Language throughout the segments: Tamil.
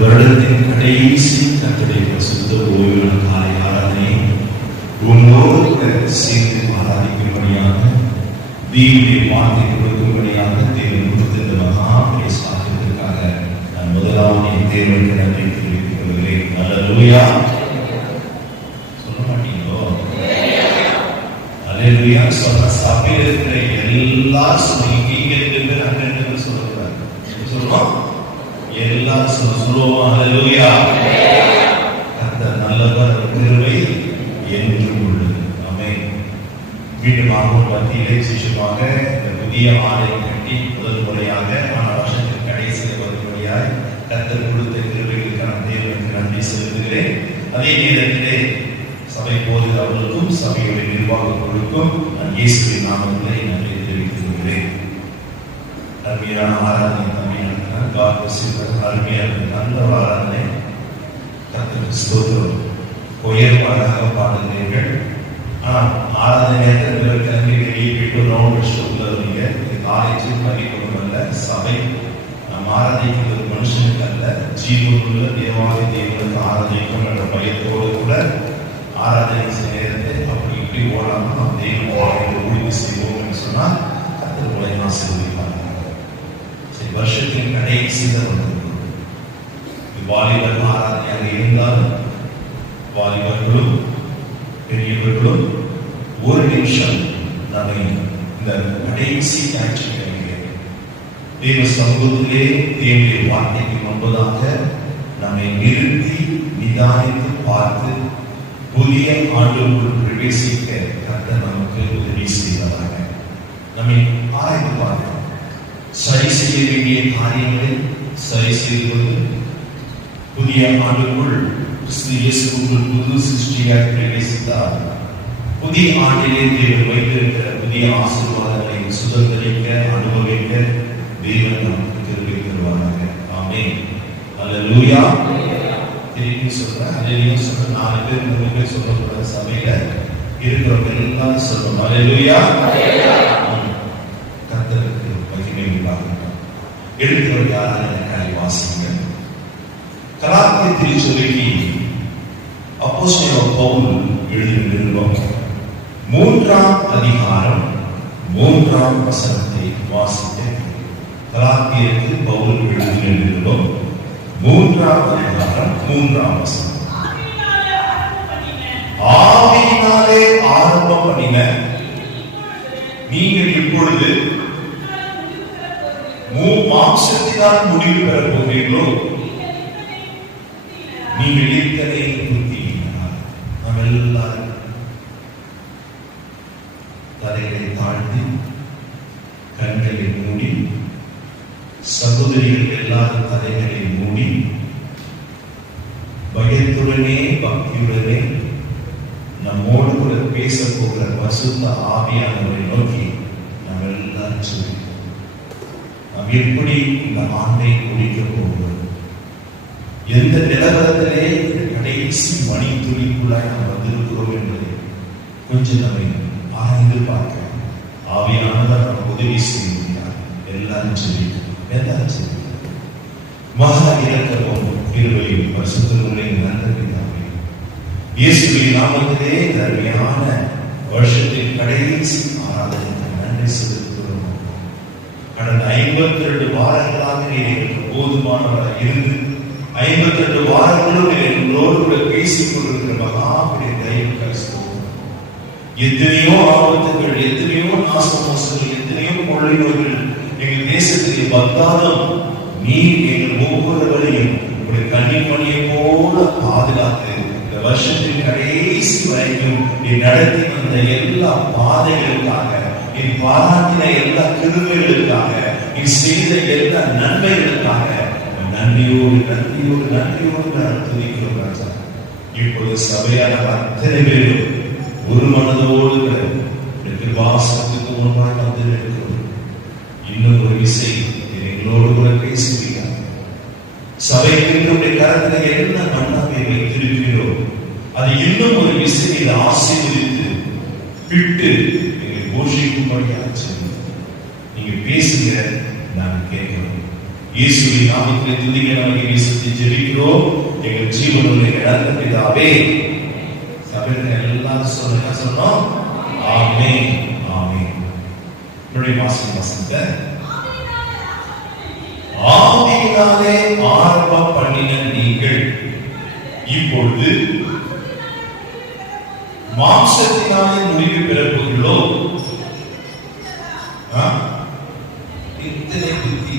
வருடத்தின் கடைசி கர்த்தருடைய பரிசுத்த ஓய்வு காலை ஆராதனை உங்களோடு சேர்ந்து ஆராதிக்கும்படியாக தேவனுடைய வார்த்தை கொடுக்கும்படியாக தேவன் கொடுத்த இந்த மகாபெரிய சாத்தியத்திற்காக நான் முதலாவது என் தேவனுக்கு நன்றி தெரிவித்துக் கொள்கிறேன். அல்லேலூயா. சொல்ல மாட்டீங்களோ? அல்லேலூயா. சொல்ற சபையில் இருக்கிற எல்லா நீங்க அங்க சொல்லக்கூடாது. சொல்லுவோம் எல்லாரும் சொல்லுவோம். அல்லேலூயா. கர்த்தர் நல்லவர், கிருபை என்றும் உள்ளது. ஆமென். மீண்டும் ஆகும் மத்தியிலே விசேஷமாக இந்த புதிய ஆடை கட்டி முதல் முறையாக வருஷத்தின் கடைசியில் வரும்படியாய் கர்த்தர் கொடுத்த கிருபைகளுக்கான தேவனுக்கு நன்றி செலுத்துகிறேன். அதே நேரத்திலே சபை போது அவர்களுக்கும் சபையுடைய நிர்வாகங்களுக்கும் நான் இயேசுவின் நாமத்திலே நன்றி தெரிவித்துக் கொள்கிறேன். அருமையான ஆராதனை அருமையான நல்ல ஆராதனை. கர்த்தருக்கு ஸ்தோத்திரம். உயர்வாக பாடுகிறீர்கள். ஆனால் ஆராதனை கிளம்பி வெளியே போயிட்டு ரவுண்ட் அடிச்சுட்டு உள்ளவங்க இது காலேஜ் பள்ளிக்கூடம் அல்ல, சபை. நாம் ஆராதிக்கிறது மனுஷனுக்கு அல்ல, ஜீவனுள்ள தேவாலய தேவனுக்கு ஆராதிக்கும் என்ற பயத்தோடு கூட ஆராதனை நேரத்தை அப்படி இப்படி ஓடாமல் நாம் தெய்வம் உறுதி செய்வோம் என்று சொன்னால் கர்த்தர் உங்களை ஆசீர்வதிப்பார். வருஷத்தின் கடைசியில் வாலிபர் ஆராதனையாக இருந்தாலும் வாலிபர்களும் பெரியவர்களும் ஒரு நிமிஷம் நம்மை இந்த கடைசி ஞாயிற்றுக்கிழமையிலே தேவ சமூகத்திலே தேவனுடைய வார்த்தைக்கு முன்பதாக நம்மை நிறுத்தி நிதானித்து பார்த்து புதிய ஆண்டுக்குள் பிரவேசிக்க கர்த்தர் நமக்கு உதவி செய்தவராக நம்மை ஆராய்ந்து பார்க்க சரி செய்ய வேண்டிய காரியங்களை சரி செய்வது புதிய ஆண்டுக்குள் இயேசுக்குள் புது சிருஷ்டியாக பிரவேசித்தார். புதிய ஆண்டிலே தேவன் வைத்திருக்கிற புதிய ஆசீர்வாதங்களை சுதந்திரிக்க அனுபவிக்க தேவன் நமக்கு கிருபை தருவாராக. ஆமென். அல்லேலூயா. திருப்பி சொல்றேன். அல்லேலூயா சொல்ற 4 பேர் 3 பேர் சொல்லக்கூடாது. சபையில இருக்கிறவங்க எல்லாரும் சொல்லணும். அல்லேலூயா. கர்த்தருக்கு மகிமை உண்டாகட்டும். எடுக்கிறவர் யாரை வாசிங்க. கலாத்திய திருச்சபைக்கு அப்போஸ்தலனாகிய பவுல் எழுதிய நிருபம் 3ஆம் அதிகாரம் 3ஆம் வசனத்தை வாசிக்க. கலாத்தியருக்கு பவுல் எழுதிய நிருபம் 3ஆம் அதிகாரம் 3ஆம் வசனம். ஆவியினாலே ஆரம்பம் பண்ணின நீங்கள் இப்பொழுது மாம்சத்தினால் முடிவு பெற போகிறீர்களோ? நீங்கள் இருக்கிறதை புத்தியினால். நாம் எல்லாரும் தலைகளை தாழ்த்தி கண்களை மூடி, சகோதரிகள் எல்லாரும் தலைகளை மூடி பயத்துடனே பக்தியுடனே நம்மோடு கூட பேச போகிற பரிசுத்த ஆவியானவரை நோக்கி நாம் எல்லாரும் சொல்லி நாம் எப்படி இந்த ஆண்டை முடிக்க போகிறோம், எந்த நிலவரத்திலே கடைசி மணி துளிக்குள்ளாய் நாம் வந்திருக்கிறோம் என்பதை கொஞ்சம் நம்மை ஆராய்ந்து பார்க்க ஆவியானவர் நமக்கு உதவி செய்ய முடியாது. எல்லாரும் சொல்லி மகா இறக்கவும் கிருபையும் பரிசுத்தமும் நன்றிதாமே. இயேசுவின் நாமத்திலே அருமையான வருஷத்தின் கடைசி ஆராதனைக்கு நன்றி செலுத்துகிறோம். கடந்த 52 வாரங்களாக நீங்கள் போதுமானவராக இருந்து 52 வாரங்களும் எங்களோடு கூட பேசிக் கொண்டிருக்கிற மகாபெரிய தெய்வம் கிறிஸ்துவ. எத்தனையோ ஆபத்துகள், எத்தனையோ நாசமோசங்கள், எத்தனையோ கொள்ளை நோய்கள் எங்கள் தேசத்தில் வந்தாலும் நீர் எங்கள் ஒவ்வொருவரையும் உங்களுடைய கன்னிமணியை போல பாதுகாத்து இந்த வருஷத்தின் கடைசி வரைக்கும் நீ நடத்தி வந்த எல்லா பாதைகளுக்காக, நீ பாராட்டின எல்லா கிருபைகளுக்காக, நீ செய்த எல்லா நன்மைகளுக்காக நன்றியோடு நன்றியோடு நன்றியோடு நான் துதிக்கிறோம் ராஜா. இப்பொழுது சபையான அத்தனை பேரும் ஒரு மனதோடு வாசத்துக்கு முன்பாக வந்து இருக்கிறோம். இன்னும் ஒரு விசை எங்களோடு கூட பேசுவீங்க. சபைக்கு கரத்தில் என்ன மன்னாவை வைத்திருக்கிறீரோ அது இன்னும் ஒரு விசையில் ஆசீர்வதித்து விட்டு எங்களை போஷிக்கும்படியாக நீங்க பேசுகிற நாங்கள் கேட்கிறோம். இயேசுவின் நாமத்திலே துதிக்கிறவர்கள் இயேசுவை ஜெபிக்கிறோம். எங்கள் ஜீவனுள்ள நல்ல பிதாவே. சபையில எல்லாரும் சொல்லுங்க, சொன்னோம் ஆமென் ஆமென். என்னுடைய வசனத்தை ஆவியினாலே ஆரம்பம் பண்ணின நீங்கள் இப்பொழுது மாம்சத்தினாலே முடிவு பெறப்போகிறோ? இத்தனை புத்தி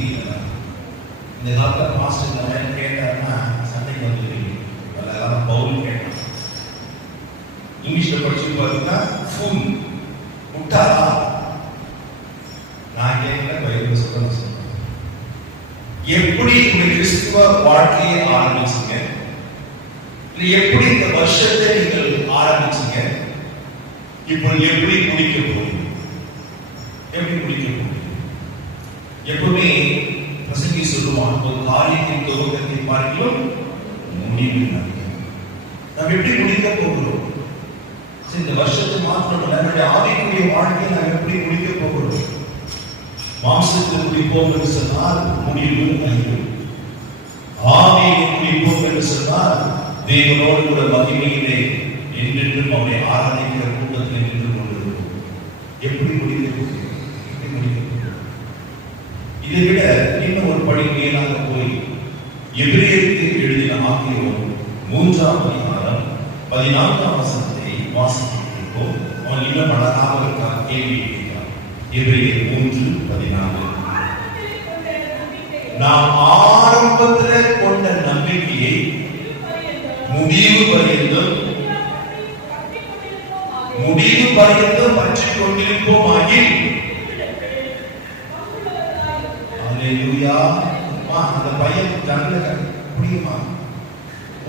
இந்த காலத்துல மாஸ்டர் கேட்டாருன்னா சண்டைக்கு வந்துருக்கீங்க. அதெல்லாம் பவுல் கேட்டான். இங்கிலீஷ்ல படிச்சு பார்த்தீங்கன்னா ஃபூல், முட்டாளா. நான் கேட்கல, பைபிள் சொல்றேன். எப்படி உங்க கிறிஸ்துவ வாழ்க்கையை ஆரம்பிச்சீங்க? எப்படி இந்த வருஷத்தை நீங்கள் ஆரம்பிச்சீங்க? இப்போ எப்படி முடிக்க போறீங்க? எப்படி முடிக்க போறீங்க? எப்பவுமே பிரசங்கி சொல்லுவான், ஒரு காரியத்தின் துவக்கத்தை பார்க்கிறோம், முடிவு நாம் எப்படி முடிக்க போகிறோம்? இந்த வருஷத்தை மாத்திரம் நம்முடைய ஆவிக்குரிய வாழ்க்கையை நாம் எப்படி முடிக்க போகிறோம்? மாம்சத்தில் முடிப்போம் என்று சொன்னால் முடிவு அழியும். ஆவியில் முடிப்போம் என்று சொன்னால் தேவனோடு கூட மகிமையிலே என்றென்றும் அவரை ஆராதிக்கிற கூட்டத்தில் நின்று கொண்டிருக்கிறோம். எப்படி முடிக்க? இதை விட இன்னும் ஒரு படி மேலாக போய் எபிரேயருக்கு எழுதின ஆக்கியோர் 3ஆம் அதிகாரம் 14ஆம் வசனத்தை வாசிக்கிறோம். அவன் இன்னும் அழகாக இருக்கான். கேள்வி கேட்கிறான். எபிரேயர் 3:14. நாம் ஆரம்பத்தில் கொண்ட நம்பிக்கையை முடிவு பரியந்தம் பற்றி கொண்டிருப்போமாகில் அல்லேலூயா. அந்த பையன் கண்ணுல புரியுமா?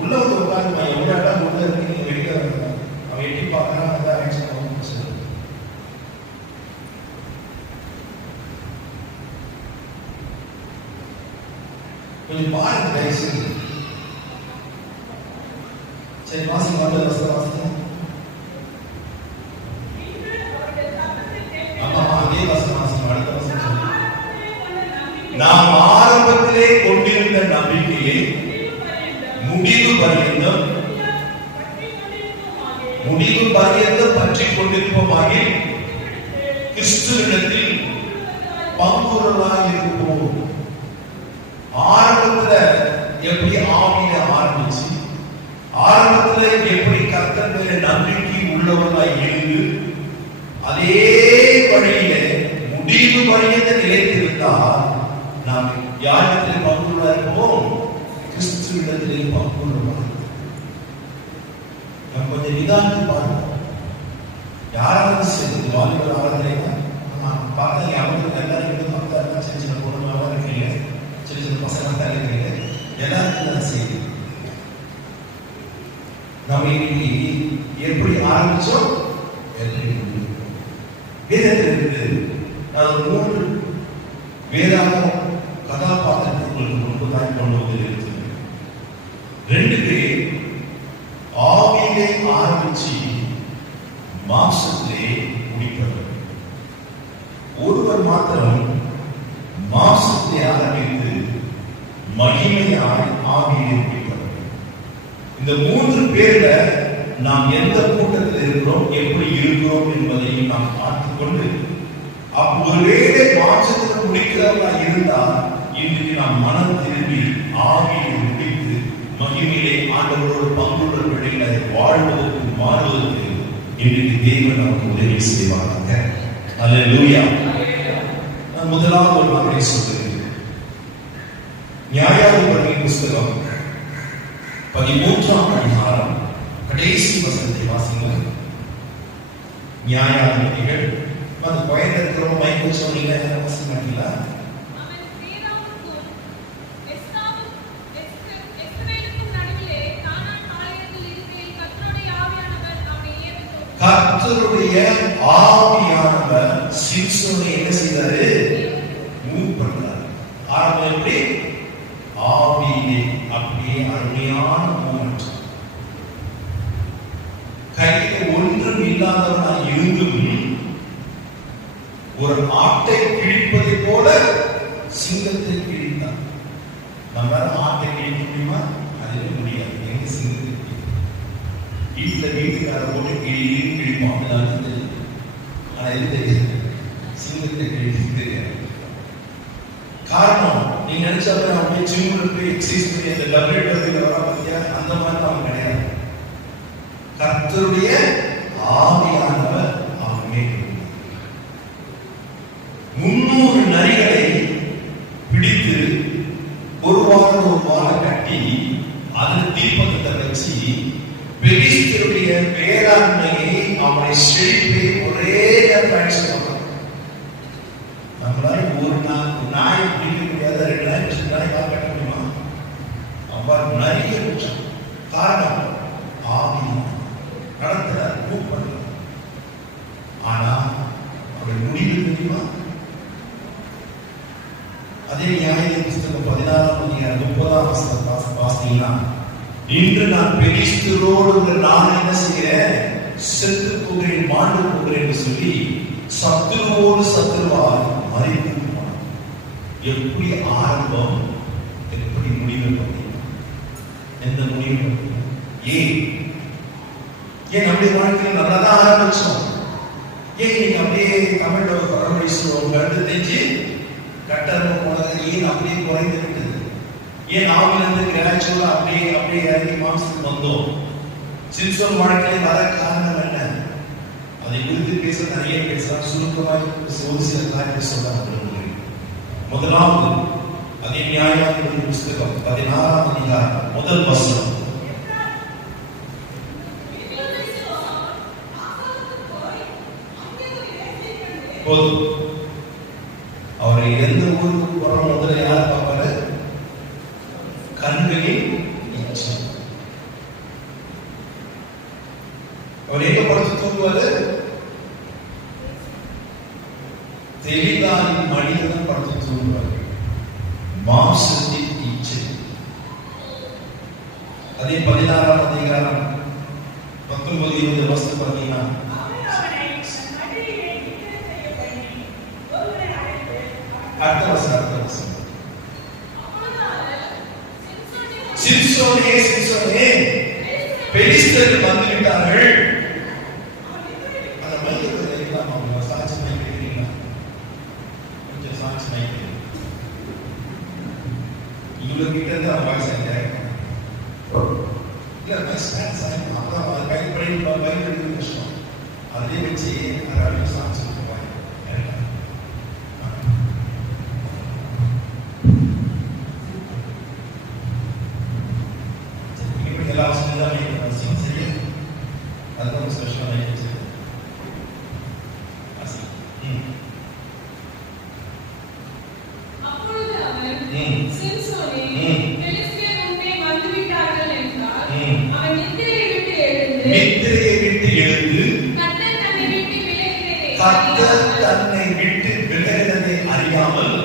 உள்ள வந்து உட்காருமா, எவ்வளவு இடம் உள்ள இருக்கு, வெளியே அவன் எட்டி பார்க்கறான். அதான் கொஞ்சம் பாருங்க தயவுசெய்து. சரி, வாசிங்க, வந்து வாசிங்க. அதே வசனம் வாசிங்க. அடுத்த வசனம் சொல்லுங்க. நாம் ஆரம்பத்திலே கொண்டிருந்த நம்பிக்கையை முடிவு பரியந்தம் பற்றி கொண்டிருப்போமாகில் கிறிஸ்துவிடத்தில் பங்குள்ளவர்களாக இருப்போம். ஆரம்பத்துல எப்படி ஆவியில ஆரம்பிச்சு, ஆரம்பத்துல எப்படி கர்த்தர் மேல நம்பிக்கை உள்ளவர்களாய் இருந்து அதே வழியில முடிவு பரியந்த நிலைத்திருந்தால் நாம் யாரிடத்தில் பங்குள்ள இருப்போம்? கிறிஸ்துவிடத்திலே பங்குள்ளவர்களாக. நம்ம கொஞ்சம் நிதானித்து பாருங்க. யாராவது சரி, வாலிபர் ஆராதனை பார்த்தா அவங்களுக்கு எல்லாரும் பார்த்தா சின்ன சின்ன பொருளாக இருக்கீங்க, சின்ன சின்ன பசங்க தான் இருக்கிறீங்க, எல்லாருக்கும் செய்தி. நம்ம இன்னைக்கு எப்படி ஆரம்பிச்சோம், வேதத்தில் இருக்கு. நான் 3 வேதாந்த கதாபாத்திரத்தை உங்களுக்கு முன்பு தான் கொண்டு வந்து இருக்கிறேன். 2 பேர் ஆவியிலே ஆரம்பிச்சு மாம்சத்திலே முடிப்பவர். ஒருவர் மாத்திரம் மாம்சத்திலே ஆரம்பித்து மகிமையாய் ஆவியிலே முடிப்பவர். இந்த 3 பேர்ல நாம் எந்த கூட்டத்தில் இருக்கிறோம், எப்படி இருக்கிறோம் என்பதையும் நாம் பார்த்துக்கொண்டு, ஒருவேளை மாம்சத்தில் முடிக்கிறவர்களா இருந்தால் இன்றைக்கு நாம் மனம் திரும்பி ஆவியை முடித்து மகிமையிலே ஆண்டவரோடு பங்குள்ள பிள்ளைகளை வாழ்வதற்கு மாறுவதற்கு இன்றைக்கு தேவன் நமக்கு உதவி செய்வாங்க. அல்லேலூயா. நான் முதலாவது ஒரு வார்த்தை சொல்கிறேன். நியாயாதிபதிகளின் புஸ்தகம் 13ஆம் அதிகாரம் கடைசி வசனத்தை வாசிங்கள். நியாயாதிபதிகள், அது குழந்தை இருக்கிறோம், மைக்கு சொன்னீங்க, வசனம் மாட்டீங்களா? கர்த்தருடைய ஆவியானவர் சிம்சோனை என்ன செய்தாரு? மூவ் பண்ணாரு. ஆரம்பம் எப்படி? ஆவியிலே அப்படியே அருமையான மூமெண்ட். கையில ஒன்றும் இல்லாதவனாய் இருந்தும் ஒரு ஆட்டை கிழிப்பதை போல சிங்கத்தை கிழித்தார். நம்மளால ஆட்டை கிழிக்க முடியுமா? அதுவே முடியாது. எங்க சிங்கத்தை வீட்டுக்கார போட்டு கிழிப்போம், அப்படிதான் தெரியும். ஆனா எது தெரியாது? சிங்கத்தை கிழிக்க தெரியாது. காரணம், நீங்க நினைச்சாலும் அப்படியே ஜிம்ல போய் எக்ஸசைஸ் பண்ணி அந்த டபிள்யூ வர பார்த்தியா, அந்த மாதிரி அவன் கிடையாது. கர்த்தருடைய ஆவியானவர் அவன் மேல் 300 நரிகளை பிடித்து ஒரு வாரம் கட்டி அதன் தீர்ப்பத்தை வச்சு பெலிஸ்தருடைய வேளாண்மையை அவனை செழிப்பை ஒரே பயன்படுத்த. நம்மளால ஒரு நாய் பிடிக்க முடியாத 2 நாய் கட்ட முடியுமா? அவ்வாறு நிறைய குற்றம். காரணம், ஆவியும் நடத்துறார், மூவ் பண்றார். ஆனா அவருடைய முடிவு தெரியுமா? அதே நியாய புஸ்தகம் 16:30 வாசித்தீங்கன்னா, இன்று நான் பெலிஸ்தரோடு நான் என்ன செய்கிறேன், செத்து போகிறேன், மாண்டு போகிறேன் என்று சொல்லி சத்துருவோடு சத்துருவாய் மறித்து போனான். எப்படி ஆரம்பம், எப்படி முடிவு? எந்த முடிவு? ஏன் நம்முடைய வாழ்க்கையில் நல்லா தான் ஆரம்பிச்சோம். ஏன் நீங்க அப்படியே தமிழ்ல ஒரு பழமொழி சொல்லுவோம், கண்டு தெரிஞ்சு கட்டணம் போனது ஏன் அப்படியே குறைந்து விட்டது? ஏன் ஆவிலிருந்து கிராச்சுவலா அப்படியே இறங்கி மாம்சத்துக்கு வந்தோம்? சிம்சோன் வாழ்க்கையை வர காரணம் என்ன? அதை குறித்து பேச நிறைய பேசலாம். சுருக்கமாக ஒரு சில காரியத்தை சொல்ல விரும்புகிறேன். முதலாவது, அதே நியாயாதிபதி புஸ்தகம் 16ஆம் அதிகாரம் 1 வசனம். அவரை எந்த ஊருக்கு போறோம் முதல்ல யார் பார்ப்பாரு? கண்களில் இச்சை. அவர் எங்க படுத்து தூங்குவாரு? தெளிதாரின் மடியில தான் படுத்து தூங்குவார். மாம்சத்தின் இச்சை. அதே 16ஆம் அதிகாரம் 19-20 வசனம் பார்த்தீங்கன்னா, அடுத்த வசனம், சிம்சோனே சிம்சோனே, பெலிஸ்தர்கள் வந்து விட்டார்கள். அந்த மையத்தை இல்லாம சாட்சி மைக்கிறீங்களா? கொஞ்சம் சாட்சி மைக்கிறீங்க. இவ்வளவு கிட்ட இருந்து அவன் வாய்ஸ் இல்ல ஸ்டான்ஸ் ஆகிடும். அப்புறம் அதை பயன்படுத்தி கஷ்டம். அதே வச்சு அதை சாட்சி எல்லா வசதியும் சரி. அதுதான் ஸ்பெஷலாக நித்திரையை விட்டு எழுந்து கர்த்தர் தன்னை விட்டு விலகினதை அறியாமல்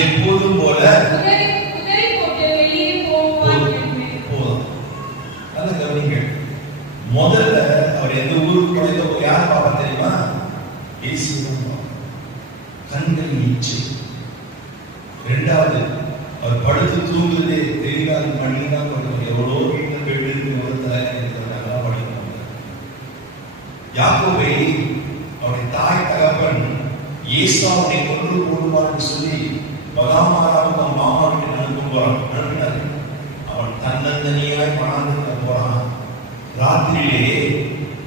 எப்போதும் போல முதல்ல அவர் எந்த ஊருக்கு போனதோ யார் பாப்பா தெரியுமா? இயேசு. கண்களின் இச்சை. இரண்டாவது, அவர் படுத்து தூங்குறதே தெரியாத மணிதான் பண்ணுவோம். எவ்வளோ வீட்டில் போயிட்டு ஒரு தலையாக படிக்கணும். யாக்கோபை அவருடைய தாய் தகப்பன் ஏசாவை கொன்று போடுவான்னு சொல்லி பகாமாராவும் அவன் மாமாவுக்கு அனுப்பினார். அவன் தன்னந்தனியாய் மணாந்துக்க போறான். ராத்திரியிலே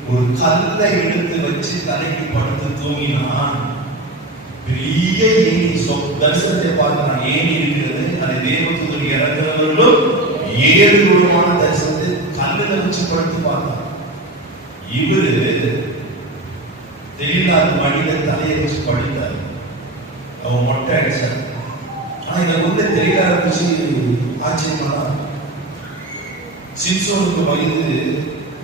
ஒரு கல்லை எடுத்து வச்சு தலைக்கு படுத்து தூங்கினான். பெரிய ஏணி தரிசனத்தை பார்க்கிறான். ஏணி இருக்கிறது. அதை தேவதூதர் இறங்குறவர்களும் 7 விதமான தரிசனத்தை கல்லுல வச்சு படுத்து பார்த்தான். இவரு தெளிவாத மடியில தலையை வச்சு படுத்தார். அவன் மொட்டை அடிச்சார். ஆனா இதை வந்து தெளிவாக வச்சு ஆச்சரியமான சிம்சோனுக்கு வயது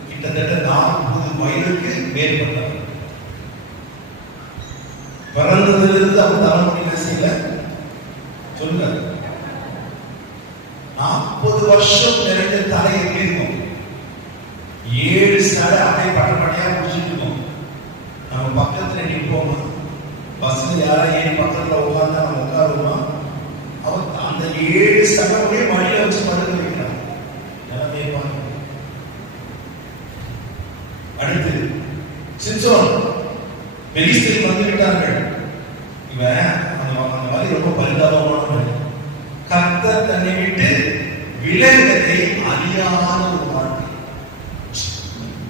கிட்டத்தட்ட 40 வயதுக்கு மேற்பட்டார். பிறந்ததிலிருந்து அவன் தலைமுறை செய்யல சொல்லுங்க. 40 வருஷம் நிறைந்த தலை எப்படி இருக்கும்? 7 சடை அப்படியே பட்டப்படையா முடிச்சுட்டு இருக்கும். நம்ம பக்கத்துல நிற்போமா? பஸ்ல யாரா ஏறி பக்கத்துல உட்கார்ந்தா நம்ம உட்காருமா? அவன் அந்த 7 சகோதரே மடியில வச்சு படுக்க வைக்கிறான். நிலைமையை பாருங்க. அடுத்து சிம்சோன், பெலிஸ்தர் வந்து விட்டார்கள். இவன் அந்த மாதிரி ரொம்ப பரிதாபமானவன். கர்த்தர் தன்னை விட்டு விலகுவதை அறியாத ஒரு வாழ்க்கை.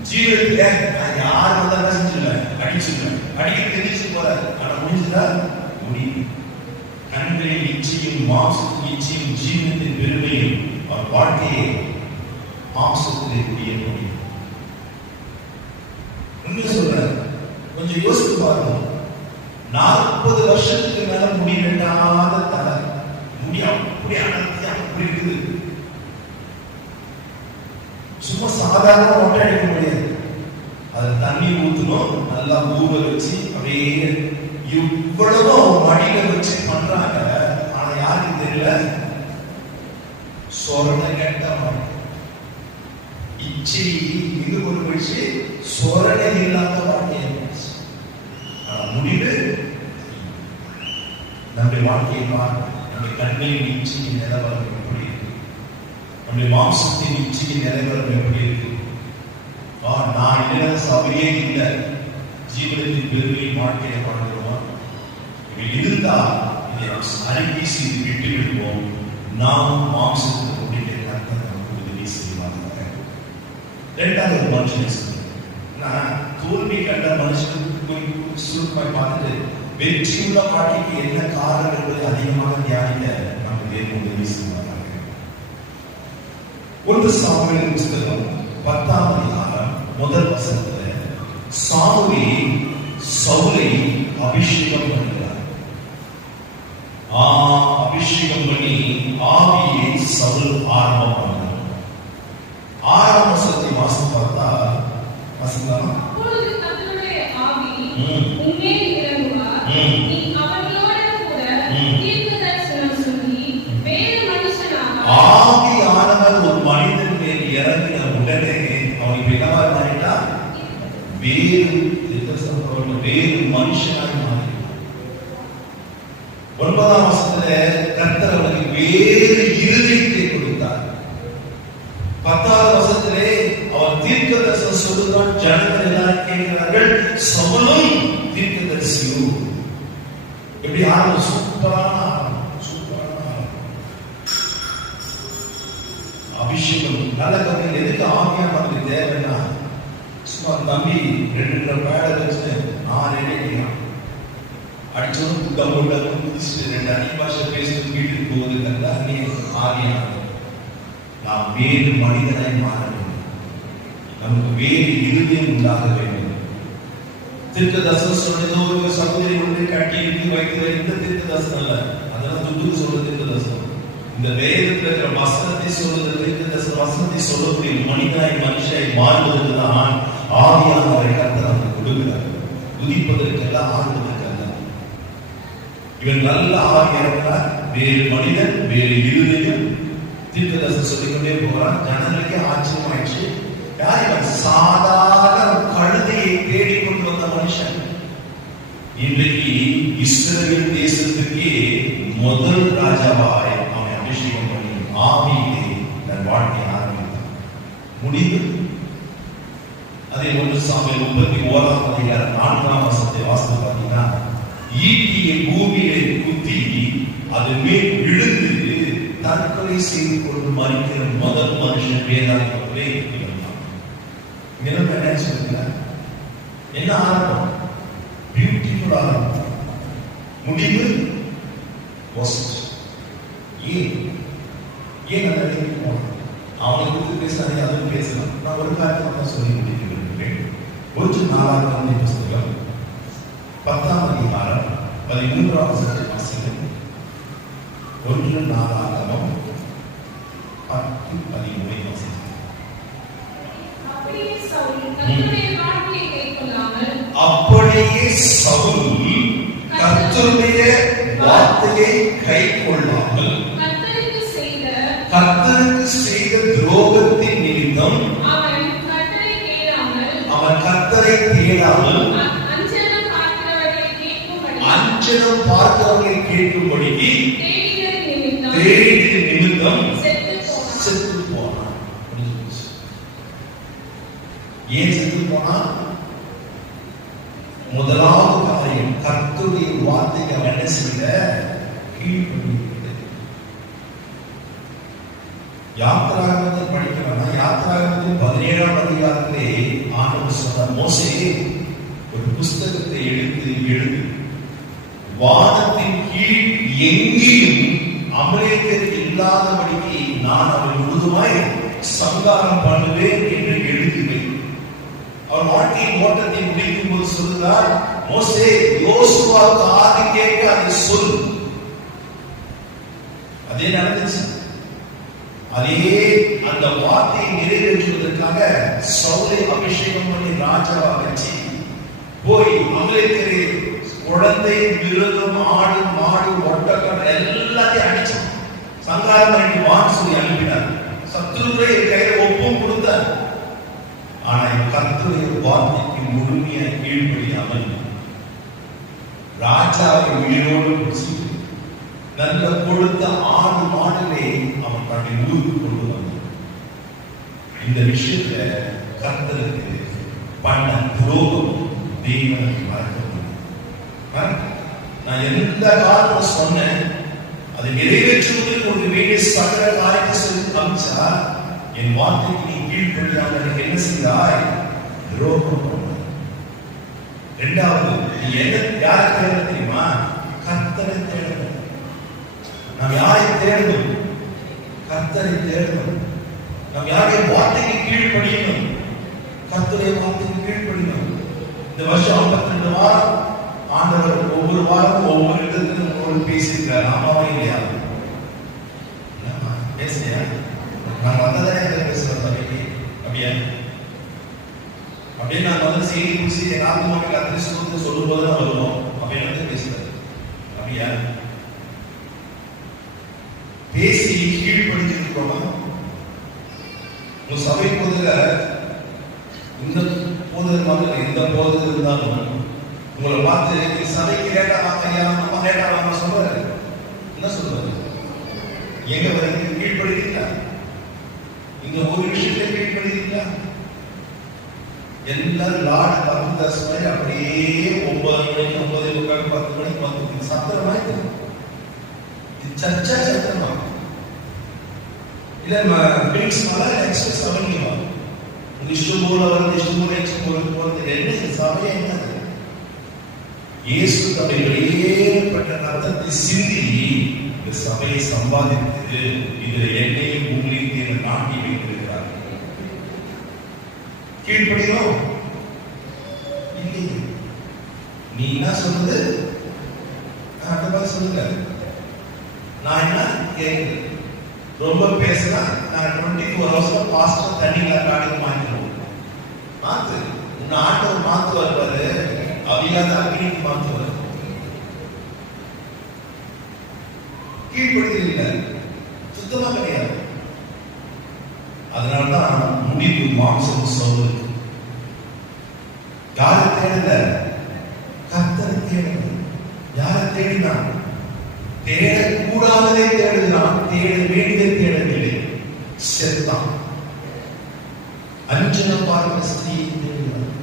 ஜீவனத்துல நான் யார் வந்தாலும் செஞ்சிருவேன், அடிச்சிருவேன், அடிக்க தெரிஞ்சு போறாரு. ஆனா முடிஞ்சதா முடியும். கண்களின் இச்சையும் மாம்சத்தின் இச்சையும் ஜீவனத்தின் பெருமையும் அவர் வாழ்க்கையை மாம்சத்திலே முடிய முடியும். உண்மை சொல்றாரு. கொஞ்சம் யோசித்து பாருங்க. 40 வருஷத்துக்கு மேல முடி வெட்டாத தலை, முடி அப்படி அடர்த்தியா அப்படி இருக்குது. சும்மா சாதாரண மொட்டை அடிக்க முடியாது. அது தண்ணி ஊத்தணும், நல்லா ஊற வச்சு அப்படியே இவ்வளவு மடியில வச்சு பண்றாங்க. ஆனா யாருக்கு தெரியல, சொரண கேட்ட மாதிரி இச்சி இது ஒரு வச்சு சொரணை இல்லாத வாழ்க்கையை முடிவு. நம்முடைய வாழ்க்கையை பார்க்க, நம்முடைய கண்களின் இச்சையின் நிலவரம் எப்படி இருக்கு, நம்முடைய மாம்சத்தின் இச்சையின் நிலவரம் எப்படி இருக்கு. நான் இல்ல, சபையே இல்லை, ஜீவனத்தின் பெருமையை வாழ்க்கையை வாழ்கிறோம். இவை இருந்தால் இதை அறிக்கை செய்து விட்டு விடுவோம். நாம் மாம்சத்தின் முடிவை கர்த்தர் நமக்கு உதவி செய்வாங்க. இரண்டாவது ஒரு மனுஷன் தோல்வி கண்ட மனுஷனுக்கு போய் சுருக்கமாய் பார்த்துட்டு வெற்றி உள்ள வாழ்க்கைக்கு என்ன காரணம் என்பதை அதிகமாக தியானிக்க நமக்கு தேவன் உதவி செய்வாங்க. 1 சாமுவேல் புத்தகம் 10ஆம் அதிகாரம் 1 வசனத்துல சாமுவேல் சவுலை அபிஷேகம் பண்ணுகிறார். அபிஷேகம் பண்ணி ஆவியை சவுல் ஆரம்பம் பண்ணார். 6ஆம் வசனத்தை வாசித்து பார்த்தா வசனம், அப்பொழுது கர்த்தருடைய ஆவி உன்மேல் இறங்குவார், நீ அவர்களோடு கூட தீர்க்கதரிசனம் சொல்லி வேறு மனுஷனாக. ஆவியானவர் ஒரு மனிதன் மேல் இறங்கின உடனே அவனுக்கு என்னவா மாறிட்டா, வேறு மனுஷனாக மாறி. 9ஆம் வசனத்துல கர்த்தர் அவனுக்கு வேறு இருதயத்தை கொடுத்தார். 10ஆவது வசனத்திலே அவர் தீர்க்கதரிசனம் சொல்லுகிறான். ஜனங்கள் எல்லாரும் கேட்கிறார்கள், சவுலும் தீர்க்கதரிசியோ. எப்படி ஆரம்பம், சூப்பரான அபிஷேகம். நல்ல கதை. எதுக்கு ஆவியா நமக்கு தேவைன்னா, சும்மா தம்பி 2 பேட வச்சு 6 இடைக்கலாம் அடிச்சோம் கம்முள்ள குதிச்சுட்டு 2 அந்நிய பாஷை பேசிட்டு வீட்டுக்கு போவதுக்கு அந்நிய ஆவியானது. நாம் வேறு மனிதனை மாற வேண்டும். நமக்கு வேறு இருதயம் உண்டாக வேண்டும். தீர்க்கதரிசனம் சொன்னதோ ஒரு சகோதரி ஒன்று கட்டி இருக்கு வைத்து இந்த தீர்க்கதரிசனம் அல்ல. அதெல்லாம் துட்டுக்கு சொல்ற தீர்க்கதரிசனம். இந்த வேதத்தில் இருக்கிற வசனத்தை சொல்றது தீர்க்கதரிசனம். வசனத்தை சொல்லக்கூடிய மனிதனாய் மனுஷனை மாறுவதற்கு தான் ஆவியானவரை கர்த்தர் நமக்கு கொடுக்கிறார். உதிப்பதற்கெல்லாம் ஆறுவதற்கல்ல. இவன் நல்ல ஆவியானவர், வேறு மனிதன், வேறு இருதயம். தீர்க்கதரிசனம் சொல்லிக்கொண்டே போகிறான். ஜனங்களுக்கே ஆச்சரியமாயிடுச்சு. யார் இவன்? சாதாரண கழுதையை தேடிக்கொண்டு வந்த மனுஷன். இன்றைக்கு இஸ்ரவேல் தேசத்துக்கே முதல் ராஜாவாய் அவனை அபிஷேகம் பண்ணி ஆவியிலே தன் வாழ்க்கையை ஆரம்பித்தான். முடிவு அதே 1 சாமுவேல் 31ஆம் அதிகாரம் 4ஆம் வசனத்தை வாசித்து பார்த்தீங்கன்னா, ஈட்டியை பூமியிலே குத்தி அது மேல் விழுந்து தற்கொலை செய்து கொண்டு மறிக்கிற முதல் மனுஷன் வேதாகமத்திலே இருந்தான். என்ன சொல்லுங்க, என்ன ஆரம்பம்? பியூட்டிஃபுல் ஆரம்பம். முடிவு ஒஸ்ட். ஏன் அந்த இடத்துக்கு போனான்? அவனுக்கு பேசுறாங்க, அதுவும் பேசலாம். நான் ஒரு காரியத்தை தான் சொல்லி முடிக்க விரும்புகிறேன். 1 நாளாகமம் புத்தகம் 10ஆம் அதிகாரம் 13ஆம் வசனத்தை வாசிக்கிறேன். 1 நாளாகமம் 10:13 வாசிக்கிறேன். அப்படியே சவுல் கர்த்தருடைய வார்த்தையை கைக்கொள்ளாமல் கர்த்தருக்கு செய்த துரோகத்தின் நிமித்தம் அவன் கர்த்தரை தேடாமல் அஞ்சனம் பார்க்கிறவர்களை கேட்கும்படி வேண்டிய நிமித்தம் செத்து போனான். ஏன் செத்து போனான்? முதலாவது காரியம், கர்த்தருடைய வார்த்தைக்கு அவன் என்ன செய்யல? கீழ்ப்படியவில்லை. யாத்திராகமத்தை படிக்கிறோம்னா யாத்திராகமத்தின் 17ஆம் அதிகாரத்திலே ஆண்டவர் சொன்னார், மோசே ஒரு புஸ்தகத்தை எடுத்து எழுதி வானத்தின் கீழ் எங்கேயும் அமலேக்கர் இல்லாதபடிக்கு நான் அவன் முழுதுமாய் சங்காரம் பண்ணுவேன் என்று எழுதுவேன். அவர் வாழ்க்கையின் ஓட்டத்தை முடிக்கும் போது சொல்லுகிறார், மோசே யோசுவாவுக்கு ஆதி கேட்க அதை சொல். அதே நடந்துச்சு. அதே அந்த வார்த்தையை நிறைவேற்றுவதற்காக சவுலை அபிஷேகம் பண்ணி ராஜாவா வச்சு போய் அமலேக்கரை குழந்தை, மிருகம், ஆடு, மாடு, ஒட்டகம் எல்லாத்தையும் அடிச்சான். சங்காரம் பண்ணி வான்னு சொல்லி அனுப்பினார். சத்துருவை கையில ஒப்பும் கொடுத்தார். ஆனா கர்த்தருடைய வார்த்தைக்கு முழுமையா கீழ்ப்படியாமல் ராஜாவை உயிரோடு பிடிச்சிட்டு நல்ல கொழுத்த ஆடு மாடுகளை அவன் தன்னை ஊருக்கு கொண்டு வந்தான். இந்த விஷயத்துல கர்த்தருக்கு பண்ண துரோகம் தெய்வனுக்கு மறக்க முடியும். நான் எந்த காரணத்தை சொன்னேன், அதை நிறைவேற்றுவதற்கு ஒரு வேண்டிய சகல காரியத்தை சொல்லி காமிச்சா, என் வார்த்தைக்கு நீ கீழ்ப்படியாமல் எனக்கு என்ன செய்தாய்? துரோகம் பண்ணாய். இரண்டாவது, நீ யாரை தேட தெரியுமா? கர்த்தரை தேடணும். நாம் யாரை தேடணும்? கர்த்தரை தேடணும். நாம் யாருடைய வார்த்தைக்கு கீழ்ப்படியணும்? கர்த்தருடைய வார்த்தைக்கு கீழ்ப்படியணும். இந்த வருஷம் 52 வாரம் ஆண்டவர் ஒவ்வொரு வாரமும் ஒவ்வொரு இடத்துக்கும் ஒவ்வொரு பேசியிருக்கிறார். ஆமாவா இல்லையா? பேசலையா? நான் வந்ததானே இதை பேசுறேன் சபைக்கு. அப்படியா? அப்படியே நான் வந்து செய்தி குறிச்சி என் ஆத்மாவுக்கு கத்திரி சுத்தத்தை சொல்லும் போது தான் வருவோம். அப்படின்னு பேசுறாரு. அப்படியா? பேசி கீழ்படுத்திருக்கோமா? உங்க சபை போதுல இந்த போது மாதிரி எந்த போது இருந்தாலும் உங்களை பார்த்து சபைக்கு லேட்டா வாங்க, நம்ம லேட்டா வாங்க சொல்றாரு. என்ன சொல்றாரு? எங்க வரைக்கும் கீழ்படுத்தீங்களா? இந்த ஒரு விஷயத்தை கீழ்படுத்தீங்களா? எல்லாரும் லாட் 10 மாதிரி அப்படியே 9 மணிக்கு 9:45 10 மணிக்கு வந்து சத்திரமாய் சர்ச்சா சத்திரமா இல்ல பிலிக்ஸ் மேல எக்ஸ்பிரஸ் அவனியமா உங்க இஷ்டம் போல வந்து இஷ்டம் போல எக்ஸ்பிரஸ் போறது என்ன சபையா? என்ன இயேசு தம்மை வெளியேறப்பட்ட ரத்தத்தை சிந்தி இந்த சபையை சம்பாதித்து இதில் எண்ணெயும் உங்களையும் தேவன் நாட்டி வைத்திருக்கிறார். கீழ்ப்படியோ இல்லையே? நீ என்ன சொல்றது? அந்த மாதிரி சொல்லுங்க. நான் என்ன கேட்குறேன்? ரொம்ப பேசினா நான் 24 ஹவர்ஸ் பாஸ்டர் தண்ணியில காட்டுக்கு மாற்றிடுவோம். மாத்து உன்னை ஆண்டவர் மாத்து வருவாரு. அவியாத அக்னிக்கு மாற்றுவார். கீழ்படுத்தல சுத்தமா கிடையாது. அதனால்தான் முடிவு மாம்சம் சொல்லுது. யாரை தேடல? கர்த்தரை தேடல. யாரை தேடினான்? தேடக்கூடாததை தேடுகிறான். தேட வேண்டியதை தேடவில்லை. செத்தான். அஞ்சன பார்த்த ஸ்திரீயை தேடுகிறான்.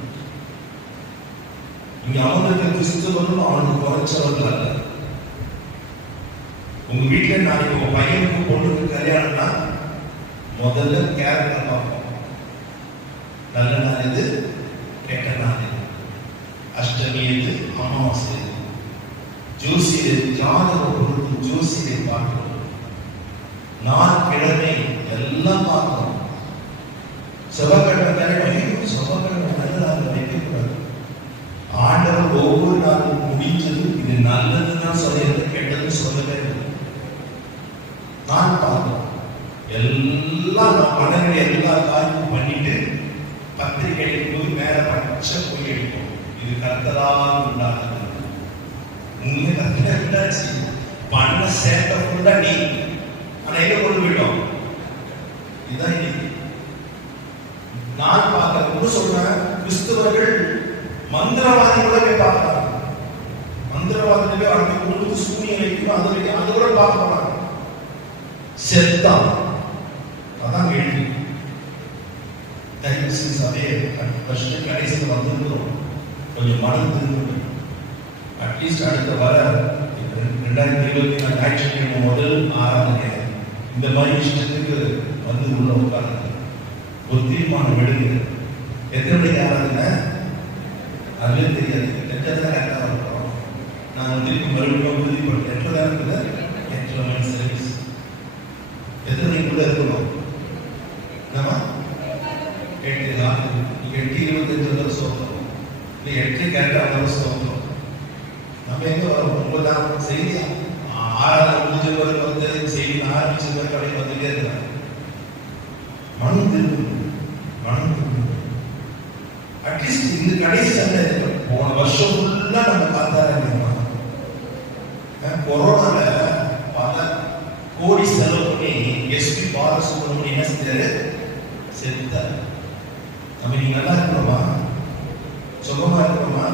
இங்க அவனுக்கு கிறிஸ்துவனும் அவனுக்கு குறைச்சவர்கள் அல்ல. உங்க வீட்டுல நாளைக்கு உங்க பையனுக்கு பொண்ணுக்கு கல்யாணம்னா முதல்ல கேரக்டர் பார்ப்போம். நல்ல நாள் இது, கெட்ட நாள் இது, அஷ்டமி இது, அமாவாசை இது, ஜோசியை ஜாதக பொருள் ஜோசியை பார்க்கணும். நாள் கிழமை எல்லாம் பார்க்கணும். செவ்வாய்க்கிழமை கல்யாணம், செவ்வாய்க்கிழமை நல்ல நாள் வைக்கக்கூடாது. ஆண்டவர் ஒவ்வொரு நாளும் முடிஞ்சது இது நல்லதுன்னு சொல்றது, கெட்டதுன்னு சொல்லவே இல்லை. நான் பார்க்கிறோம் எல்லாம் நான் பண்ண வேண்டிய எல்லா காரியமும் பண்ணிட்டு பத்திரிகை போய் மேல பச்சை போய் எடுப்போம். இது கர்த்தரால் உண்டானது. உண்மை கர்த்தராச்சு பண்ண சேர்த்த ஃபுல்லா நீ ஆனா எங்க கொண்டு போயிட்டோம். இதுதான் இன்னைக்கு நான் பார்க்க சொல்றேன். கிறிஸ்தவர்கள் மந்திரவாதிகளை போய் பார்க்கிறாங்க. மந்திரவாதிகளே அடுத்த குடும்பத்து சூனியம் வைக்கணும், அது கூட பார்க்க போறாங்க. செத்தான். அதான் கேள்வி. தயவு செய்து சபையை வருஷத்துக்கு கடைசியில் வந்திருக்கிறோம், கொஞ்சம் மனம் திரும்பணும். அட்லீஸ்ட் அடுத்த வர 2024 ஞாயிற்றுக்கிழமை முதல் ஆராதனை இந்த மாதிரி விஷயத்துக்கு வந்து உள்ள உட்கார்ந்து ஒரு தீர்மானம் எடுங்க. எத்தனை மணிக்கு ஆராதனை அதுவே தெரியாது. எத்தனை கரெக்டாக இருக்கிறோம். நான் திருப்பி மறுபடியும் உறுதிப்படுத்தேன். எத்தனை இருக்குது 8 மணி சர்வீஸ். எத்தனை மணிக்குள்ள இருக்கணும்? நம்ம 8 நீங்க 8:25 சொல்றோம், இல்லை 8 கரெக்டாக சொல்றோம். நம்ம எங்க வரோம்? 9 செய்தி ஆராதனை முடிஞ்ச பிறகு வந்து செய்தி ஆரம்பிச்ச பிறகு அப்படியே வந்துட்டே இருக்கிறாங்க. மனம் திரும்பணும், மனம் திரும்பணும். அட்லீஸ்ட் இது கடைசி சண்டை. போன வருஷம் ஃபுல்லா நம்ம பார்த்தாங்க. கொரோனால பல கோடி செலவு பண்ணி எஸ்பி பாலசுப்ரமணியம் என்ன செஞ்சாரு? செத்தாரு. நம்ம நீங்க நல்லா இருக்கிறோமா? சுகமா இருக்கிறோமா?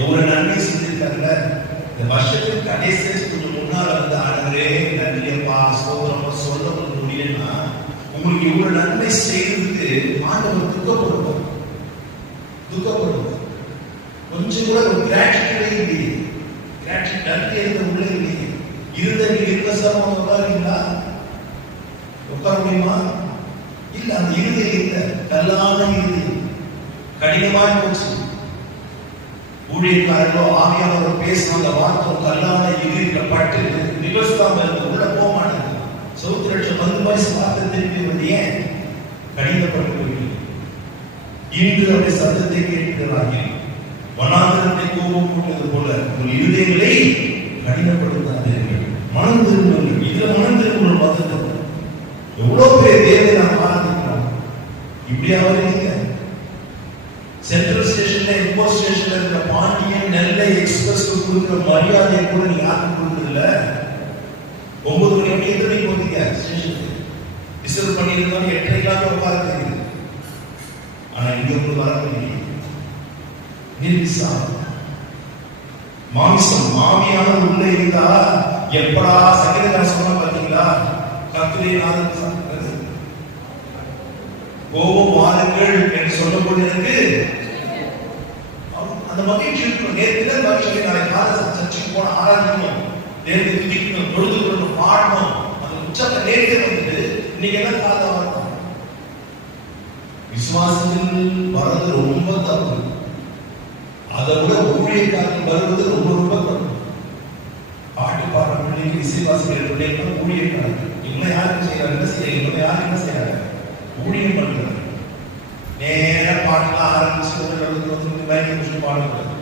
எவ்வளவு நன்மை செஞ்சிருக்காங்க. இந்த வருஷத்துக்கு கடைசி கொஞ்சம் முன்னால வந்து ஆண்டவரே நன்றியப்பா ஸ்தோத்திரம் சொல்ல முடியலன்னா உங்களுக்கு இவ்வளவு நன்மை செய்யறதுக்கு ஆண்டவர் துக்கப்படுவார். கொஞ்சம் கூட ஒரு கிராட்டிடியூடே இல்லையே. கிராட்டிடியூட் நன்றி எந்த உள்ள இல்லையே. இருந்த இருவசமா உட்காருங்களா? உட்கார முடியுமா? இல்ல. அந்த இறுதி இல்ல, கல்லான இறுதி, கடினமா போச்சு. ஊழியக்காரர்களோ ஆவியானவரோ பேசின அந்த வார்த்தை கல்லான இறுதியில பட்டு விவசாயம் இருந்து உள்ள போக மாட்டேங்குது. சௌத்திரட்சம் வந்து வயசு வார்த்தை திரும்பி வந்து ஏன் கடினப்பட்டு போயிட்டு இன்று அவருடைய சத்தத்தை கேட்கிறார்கள். வனாந்திரத்தை கோபம் போட்டது போல ஒரு இருதயங்களை கடினப்படுத்தாதீர்கள், மனம் திரும்புங்கள். இதுல மனம் திரும்புங்கள். மதத்தை எவ்வளவு பேர் தேவை நாம் ஆராதிக்கிறோம். இப்படியாவது நீங்க சென்ட்ரல் ஸ்டேஷன்ல எக்கோ ஸ்டேஷன்ல இருக்கிற பாண்டியன் நெல்லை எக்ஸ்பிரஸ்க்கு கொடுக்கிற மரியாதையை கூட நீங்க யாருக்கும் கொடுக்கறதில்ல. 9 மணிக்கு எத்தனை மணிக்கு போறீங்க ஸ்டேஷனுக்கு? ரிசர்வ் பண்ணியிருந்தாலும் 8:30 உட்கார தெரியுது. ஆனா இங்க வந்து வர முடியும். மாமிசம் மாமியான உள்ள இருந்தா எப்படா சங்கீதக்கார சொன்ன பாத்தீங்களா? கர்த்தரே நாதன் கோபம் வாருங்கள் என்று சொல்லப்போது எனக்கு அந்த மகிழ்ச்சி இருக்கணும். நேற்று மகிழ்ச்சி நாளை காலை சர்ச்சைக்கு போன ஆராதிக்கணும், நேற்று துதிக்கணும், தொழுது கொள்ளணும், பாடணும். அந்த உச்சத்தை நேற்று வந்துட்டு இன்னைக்கு என்ன காலை வரணும்? விசுவாசத்தில் வர்றது ரொம்ப தப்பு. அதை விட ஊழியக்காரர்கள் வருவது ரொம்ப ரொம்ப தப்பு. பாட்டு பாடுற பிள்ளைங்க, இசைவாசிகள் பிள்ளைங்க ஊழியக்காரர்கள். இவங்க யாருக்கு செய்யறாங்க? என்ன செய்யறாங்க? இவங்க யாரு என்ன செய்யறாங்க? ஊழியம் பண்றாங்க. நேர பாட்டுலாம் ஆரம்பிச்சு பாடக்கூடாது.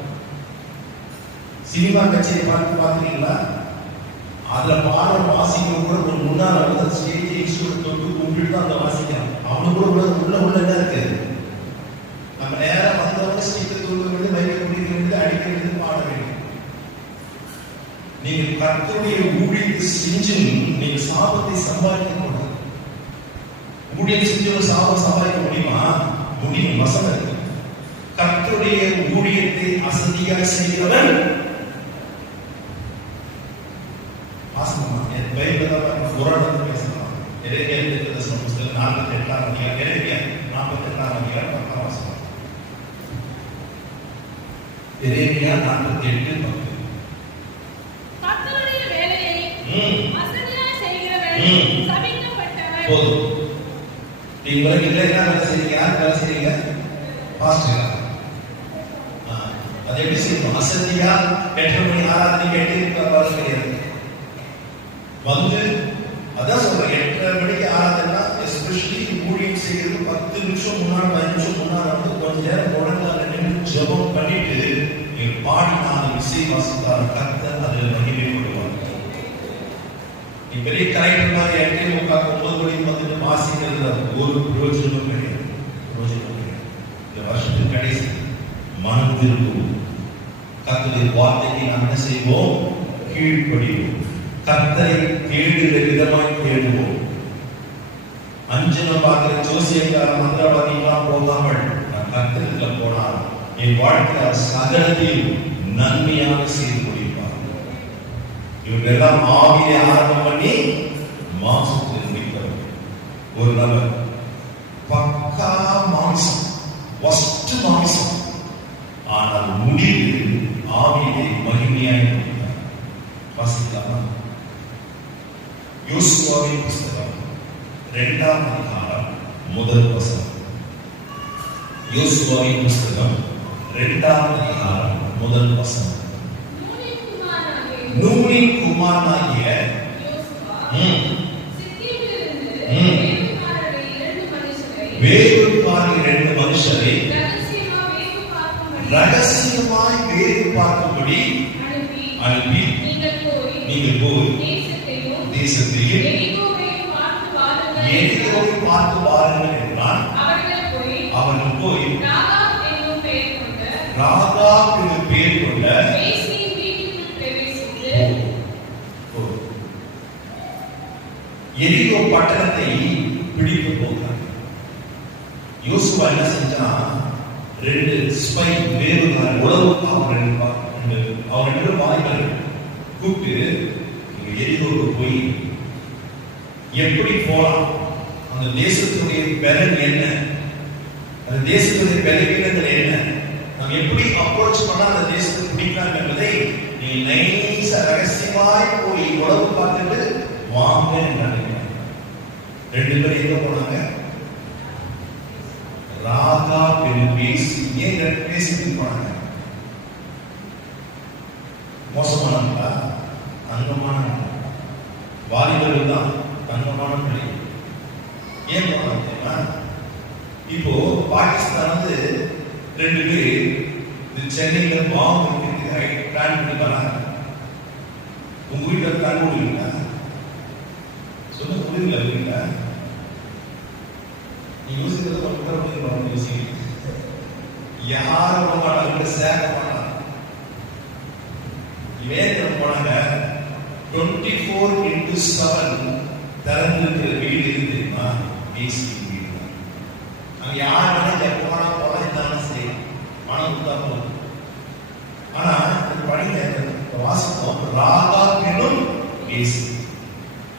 சினிமா கச்சேரி பாட்டு பாக்குறீங்களா? அதுல பாடம் வாசிக்க கூட ஒரு முன்னாள் வந்து ஸ்டேஜ் இன்ஸ்ட்ருமெண்ட் தொட்டு கும்பிட்டு தான் அந்த வாசிக்கிறான். அவனு கூட உள்ள என்ன இருக்கு? நம்ம நேரம் வந்தவங்க ஸ்பீக்கர் தூக்க வேண்டியது, மைக்க குடிக்க வேண்டியது, அடிக்க வேண்டியது, பாட வேண்டியது. நீங்க கர்த்தருடைய ஊழியத்தை செஞ்சும் நீங்க சாபத்தை சம்பாதிக்க கூடாது. ஊழியம் செஞ்சு ஒரு சாபம் சம்பாதிக்க முடியுமா? முடியும். வசனம் இருக்கு. கர்த்தருடைய ஊழியத்தை அசதியாக செய்கிறவன் புராணத்தை பேசலாம். எரேமியா 48ஆம் அதிகாரம் 10. கர்த்தருடைய வேலையை அசதியாக செய்கிறவன் சபிக்கப்பட்டவன். போதும். நீங்க என்ன வேலை செய்றீங்க? யார் வேலை செய்றீங்க? பாஸ்டர். அது எப்படி செய்யணும்? அசதியா 8 மணி ஆராதனை கேட்டு கிடையாது. வந்து அதான் சொல்றேன், 8:30 மணிக்கு ஆராதனை எஸ்பெஷலி ஊழியம் செய்யறது 10 நிமிஷம் முன்னாடி 5 நிமிஷம் முன்னாடி வந்து கொஞ்ச நேரம் உடனே நின்று ஜெபம் பண்ணிட்டு நீங்க பாடினால் இசை வாசித்தால் கர்த்தர் அதில் மகிமைப்படுவார். நீ பெரிய கரெக்டர் மாதிரி 8:30 9 மணிக்கு வந்துட்டு வாசிக்கிறது ஒரு பிரயோஜனமும் கிடையாது. இந்த வருஷத்துக்கு கடைசி மனம் திரும்புவோம். கர்த்தருடைய வார்த்தைக்கு நாம் என்ன செய்வோம்? கீழ்ப்படிவோம். கர்த்தரை தேடுகிற விதமாய் தேடுவோம். அஞ்சனம் பார்க்கிற ஜோசியக்கார மந்திரவாதியெல்லாம் போகாமல் நான் கர்த்தருக்குள்ள போனால் என் வாழ்க்கையால் சகலத்தையும் நன்மையாக செய்து முடிப்பார். இவர்களெல்லாம் ஆவியை ஆரம்பம் பண்ணி மாம்சத்தில் முடித்தவர் ஒரு நபர், பக்கா மாம்சம், வஸ்ட் மாம்சம், ஆனால் முடிவில் ஆவியை மகிமையாய் முடித்தார். வாசிக்கலாமா? யோசுவாவின் புஸ்தகம் 2ஆம் அதிகாரம் முதல் வசனம். யோசுவாவின் புஸ்தகம் 2ஆம் அதிகாரம் முதல் வசனம். நூனின் குமாரனாகிய வேறுபாடு 2 மனுஷரை ரகசியமாய் வேறு பார்க்கும்படி அனுப்பி நீங்கள் போய் தேசத்தையும் எரிகோவை பார்த்து வாருங்கள் என்றான். அவர்கள் போய் ராகாப் என்னும் பெயர் கொண்ட எரிகோ பட்டணத்தை பிடிக்க போகிறார். யோசுவா என்ன செஞ்சான்? 2 ஸ்பை வேறுகார உளவுக்கு அவங்க 2 வாய்கள் கூப்பிட்டு எரிகோவுக்கு போய் எப்படி போலாம், அந்த தேசத்துடைய பலன் என்ன, அந்த தேசத்துடைய பலவீனங்கள் என்ன, நாம் எப்படி அப்ரோச் பண்ணா அந்த தேசத்தை பிடிக்கலாம் என்பதை நீ நைஸா ரகசியமாய் போய் உளவு பார்த்துட்டு வாங்க என்றாங்க. 2 பேர் எங்க போனாங்க? ராகா பேசி. ஏன் பேசிட்டு போனாங்க? மோசமானவங்களா? தங்கமானவங்க, வாலிபர்கள் தான் தங்கமான பிள்ளை. ஏன் போனாங்க தெரியுமா? இப்போ பாகிஸ்தான் 2 பேர் சென்னையில பாம்பு பிளான் பண்ணி வராங்க. உங்க வீட்டுல பிளான் பண்ணுவீங்களா? சொல்ல புரியுங்களா? இல்லைங்களா? நீ யோசிக்கிறது யோசிக்க யாரும் சேர்க்க மாட்டாங்க. இவன் போனாங்க 24/7 திறந்திருக்கிற வீடு இருக்குமா? பேசி வீடு. அங்க யார் வேணா எப்ப போனா போனா இருந்தாலும் சரி, பணம் கொடுத்தா போதும். ஆனா படிங்க வாசிப்போம், ராகா என்னும் பேசி.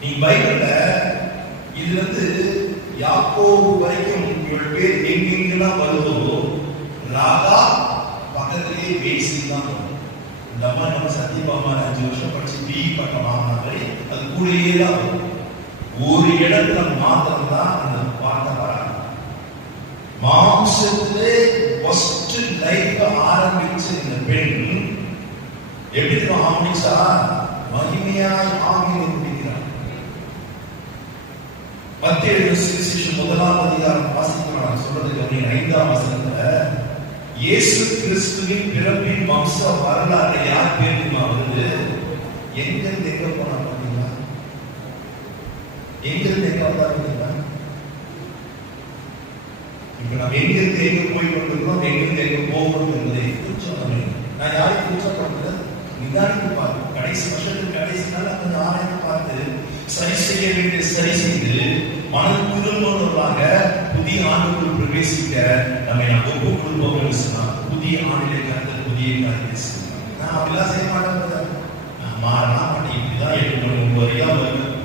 நீ பைபிள்ல இதுல யாக்கோபு வரைக்கும் இவள் பேர் எங்கெங்கெல்லாம் வருதோ ராகா பக்கத்திலேயே பேசி தான் வரும். இந்த அம்மா நம்ம சத்தியபாமா 5 வருஷம் படிச்சு பிஇ பட்டம் வாங்கின மாதிரி அது கூடயே தான் வரும். ஒரு இடத்துல மாத்திரம் தான் அந்த வார்த்தை வராங்க. மாம்சத்திலே ஃபர்ஸ்ட் லைஃப் ஆரம்பிச்ச இந்த பெண் எப்படி ஆரம்பிச்சா? மகிமையாய் ஆவியை முடிக்கிறார். மத்திய சுவிசேஷம் 1ஆம் அதிகாரம் வாசிக்கலாம். சொல்றதுக்கு 5ஆம் வசனத்துல இயேசு கிறிஸ்துவின் பிறப்பின் வம்ச வரலாறு யார் பேருமா வருது? எங்கிருந்து எங்க போனா பாத்தீங்களா? எங்கிருந்து எங்க வந்தா பாத்தீங்களா? இப்ப நம்ம எங்கிருந்து எங்க போய் கொண்டிருக்கோம், எங்கிருந்து எங்க போகணும் என்பதை கொஞ்சம் நான் யாரையும் குற்றம் பண்றது நிதானித்து பார்த்து கடைசி வருஷத்துக்கு கடைசி நாள் கொஞ்சம் ஆராய்ந்து பார்த்து சரி செய்ய வேண்டிய சரி செய்து மனம் திரும்புவதாக புதிய ஆண்டுக்குள் பிரவேசிக்க நம்மை நாம் ஒப்பு கொடுப்போம் சொன்னா புதிய ஆண்டிலே கருத்து புதிய காரியத்தை செய்யலாம். நான் அப்படிலாம் செய்ய மாட்டேன். நான் மாறலாம் மாட்டேன். இப்படிதான் 8 மணி 9 வரைக்கும் வருவேன்.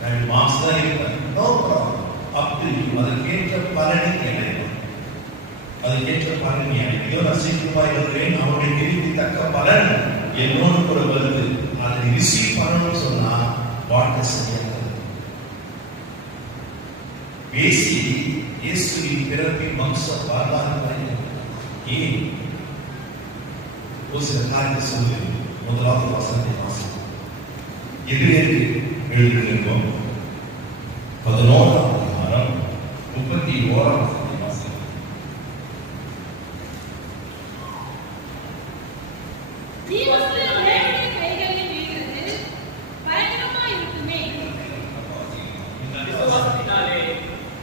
நான் மாசம் தான் இருப்பேன். No problem. அப்படி அதற்கேற்ற பலனை கிடைக்கும். அதற்கேற்ற பலன் ஐயோ நான் சீக்கிரமாய் வருகிறேன், அவருடைய கிரிக்கு தக்க பலன் என்னோடு கூட வருது. அதை ரிசீவ் பண்ணணும்னு சொன்னா வாழ்க்கை சரியாக பேசி இயேசுவின் பிறப்பின் வம்ச வரலாறு ஏன் ஒரு சில காரியத்தை சொல்லு. முதலாவது வசனத்தை வாசிப்போம். எபிரேயருக்கு எழுதியிருக்கோம் 11ஆம் அதிகாரம் 31ஆம் வசனத்தை வாசிப்போம்.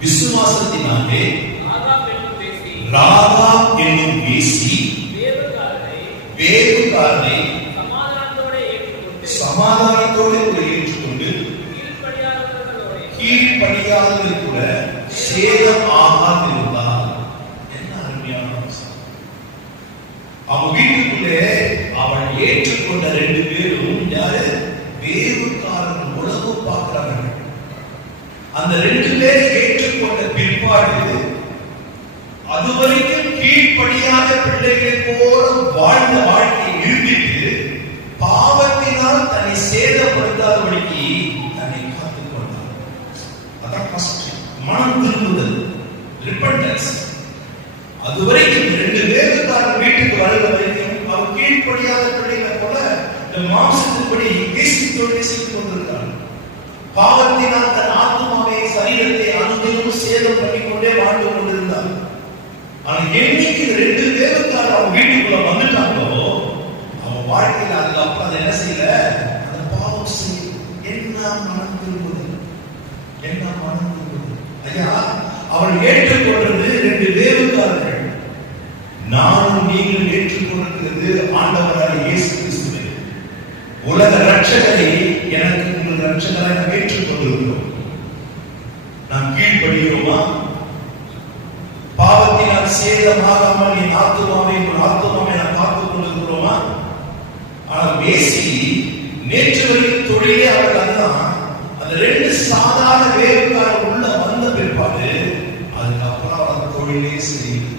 விசுவாசத்தினாலே ராகா என்னும் பேசி வேறுகாரனை சமாதானத்தோடு கூட ஏற்றுக்கொண்டு கீழ்ப்படியாதவர்கள் கூட சேதம் ஆகாதிருந்தார். என்ன அருமையான அவன் வீட்டுக்குள்ளே அவள் ஏற்றுக்கொண்ட 2 பேரும் யாரு? வேறுகாரன் உலகம் பார்க்கிறார்கள். அந்த 2 பேரை ஏற்றுக்கொண்ட பிற்பாடு அதுவரைக்கும் கீழ்ப்படியாத பிள்ளைகளை போல வாழ்ந்த வாழ்க்கையை நிறுத்திட்டு பாவத்தினால் தன்னை சேதப்படுத்தாதபடிக்கு தன்னை காத்துக் கொண்டார். அதான் ஃபர்ஸ்ட் மனம் திரும்புதல், ரிப்பன்டன்ஸ். அதுவரைக்கும் 2 வேதக்காரர் வீட்டுக்கு வருகிற வரைக்கும் அவர் கீழ்ப்படியாத பிள்ளைகளை போல இந்த மாம்சத்தின்படி பேசி தொழிலை செய்து கொண்டிருக்கிறார். பாவத்தினால் தன் ஆத்மாவை சரீரத்தை அனுதினமும் சேதம் பண்ணிக்கொண்டே வாழ்ந்து கொண்டிருந்தார். ஆனா என்னைக்கு 2 வேதக்காரர் அவங்க வீட்டுக்குள்ள வந்துட்டாங்களோ அவன் வாழ்க்கையில் அதுக்கப்புறம் அதை என்ன செய்யல, அந்த பாவம் செய்ய என்ன மனம் திரும்புதல், என்ன மனம் திரும்புதல். ஐயா, அவள் ஏற்றுக்கொண்டது 2 வேதக்காரர்கள். நானும் நீங்கள் ஏற்றுக்கொண்டிருக்கிறது ஆண்டவராகிய இயேசு கிறிஸ்துவை, உலக ரட்சகரை எனக்கு உங்கள் ரட்சகராக ஏற்றுக்கொண்டிருக்கிறோம். நாம் கீழ்ப்படுகிறோமா? பாவத்தினால் சேதமாகாமல் என் ஆத்துமாவை நான் காத்துக் கொண்டிருக்கிறோமா? ஆனால் மேசி நேற்று வரைக்கும் தொழிலே அவர்கள் அதுதான். அந்த 2 சாதாரண வேலைக்காரர் உள்ள வந்த பிற்பாடு அதுக்கப்புறம் அவர் தொழிலே செய்யுது.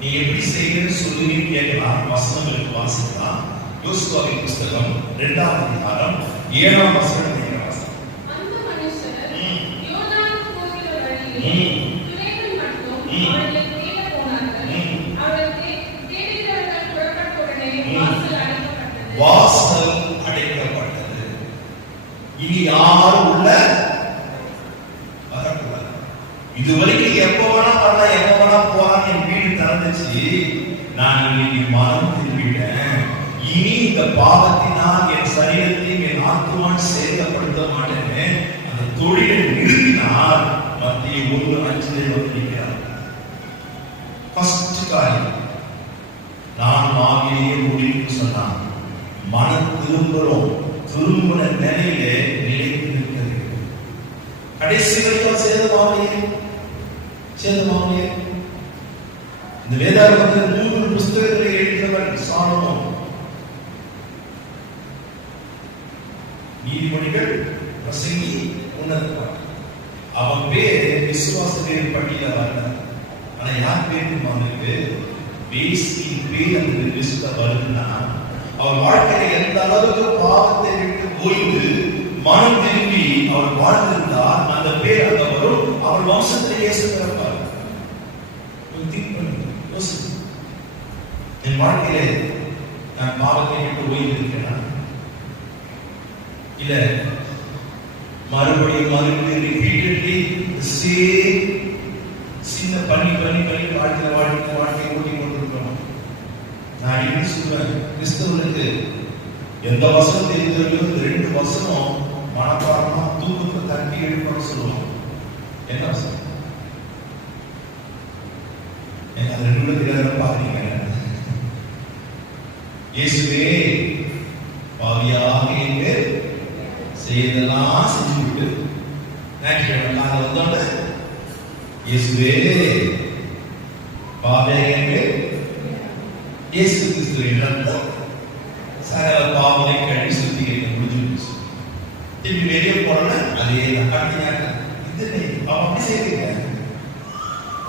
நீ எப்படி செய்யணும்னு சொல்லி கேட்கலாம். வசனங்களுக்கு வாசிக்கலாம். யோசுவாவின் புஸ்தகம் 2ஆம் அதிகாரம் 7ஆம் வசனம். அந்த மனுஷர் யோர்தானுக்கு போகிற வழியில் துரைகள் மட்டும் அவர்களை தேட போனார்கள். அவர்களை தேடுகிறவர்கள் புறப்பட்ட உடனே வாசல் அடைக்கப்பட்டது. இனி யாரும் உள்ள வரக்கூடாது. இதுவரைக்கும் எப்ப வேணா வரலாம், எப்ப வேணா போறான்னு என் வீடு திறந்துச்சு. நான் இன்னைக்கு மனம் திரும்பிட்டேன். இனி இந்த பாவத்தினால் என் சரீரத்தையும் என் ஆத்மாவையும் சேதப்படுத்த மாட்டேன்னு அந்த தொழிலை நிறுத்தினால் மத்திய 1:5 வந்து நிற்கிறார். ஃபர்ஸ்ட் காரியம் நான் ஆகியே முடிவு சொன்னான். மனம் திரும்புறோம், திரும்பின நிலையிலே நிலைத்து நிற்கிறது. கடைசி வரைக்கும் சேதமாகலையே. இந்த வேதாகமத்தில் 3 புஸ்தகங்களை எழுதியவர் சாலமோன். நீதிமொழிகள், பிரசங்கி, உன்னதப்பாட்டு. அவன் பேர் விசுவாசத்தின் பட்டியல வரல. ஆனா யார் பேருக்கு வந்திருக்கு? பேசின் பேர் அந்த லிஸ்ட்ல வருதுன்னா அவர் வாழ்க்கையில எந்த அளவுக்கு பாவத்தை விட்டு ஓய்ந்து மனம் திரும்பி அவர் வாழ்ந்திருந்தால் அந்த பேர் அங்க வரும். அவர் வம்சத்திலே இயேசு பிறப்பார். என் வாழ்க்கையில நான் பாவத்தை விட்டு ஓய்ந்து இருக்கிறேன், இல்ல மறுபடியும் ரிப்பீட்டட்லி சேம் சின்ன பண்ணி வாழ்க்கை ஓட்டி கொண்டிருக்கிறோம். நான் எப்படி சொல்றேன், கிறிஸ்தவர்களுக்கு எந்த வசனம் தெரிஞ்சவர்களோ 2 வசனம் மனப்பாடமா தூக்கத்தை தட்டி எழுப்பணும்னு சொல்லுவோம். என்ன வசனம்? அது 2 தெரியாத பாருங்க. இயேசுவே பாவியாக எங்க செய்தெல்லாம் செஞ்சு விட்டு ஞாயிற்றுக்கிழமை வந்தோட இயேசுவே பாவியாக இயேசு கிறிஸ்துவின் ரத்தம் சகல பாவங்களை கழுவி சுத்திகரிக்க முடிஞ்சிருச்சு. திருப்பி வெளியே போறோம்னா அதே கட்டினாங்க. இது அப்படி செய்யுங்க,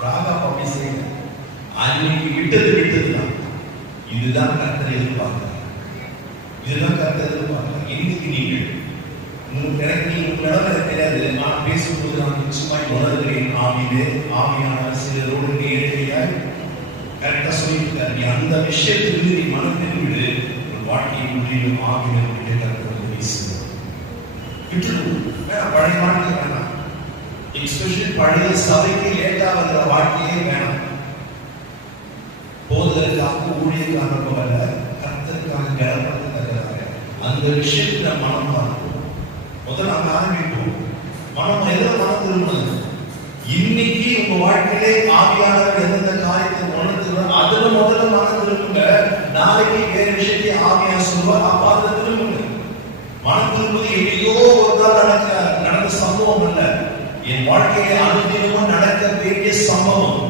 ராகா அப்படி செய்யுங்க. அன்னைக்கு விட்டதுதான். இதுதான் கர்த்தர் எதிர்பார்க்கிறார். இன்னைக்கு நீங்கள் எனக்கு தெரியாது. நான் பேசும்போது நான் நிச்சயமாய் உணர்கிறேன். ஆவியான சிலரோடு நேரடியாக கரெக்டா சொல்லியிருக்காரு. நீ அந்த விஷயத்திலிருந்து நீ மனம் திரும்பிடு. ஒரு வாழ்க்கையின் உள்ளிலும் ஆவியிலும் கர்த்தர் பேசுவார். விட்டுடும் வேணாம், பழைய வாழ்க்கை வேணாம். எஸ்பெஷலி பழைய சபைக்கு லேட்டா வருகிற வாழ்க்கையே வேணாம். போதலுக்காக ஊழியக்காக வரல, கர்த்தருக்காக கனப்படுத்துகிறாங்க. அந்த விஷயத்துல மனம் மாறும். முதல்ல அங்க ஆரம்பிப்போம். மனம் எதிர மனம் திரும்புது. இன்னைக்கு உங்க வாழ்க்கையிலே ஆவியானவர் எந்தெந்த காரியத்தை உணர்த்துகிறார் அதுல முதல்ல மனம் திரும்புங்க. நாளைக்கு வேற விஷயத்தை ஆவியா சொல்லுவார், அப்ப அதை திரும்புங்க. மனம் திரும்புவது எங்கேயோ ஒரு நாள் நடந்த சம்பவம் அல்ல. என் வாழ்க்கையிலே அனுதினமும் நடக்க வேண்டிய சம்பவம்.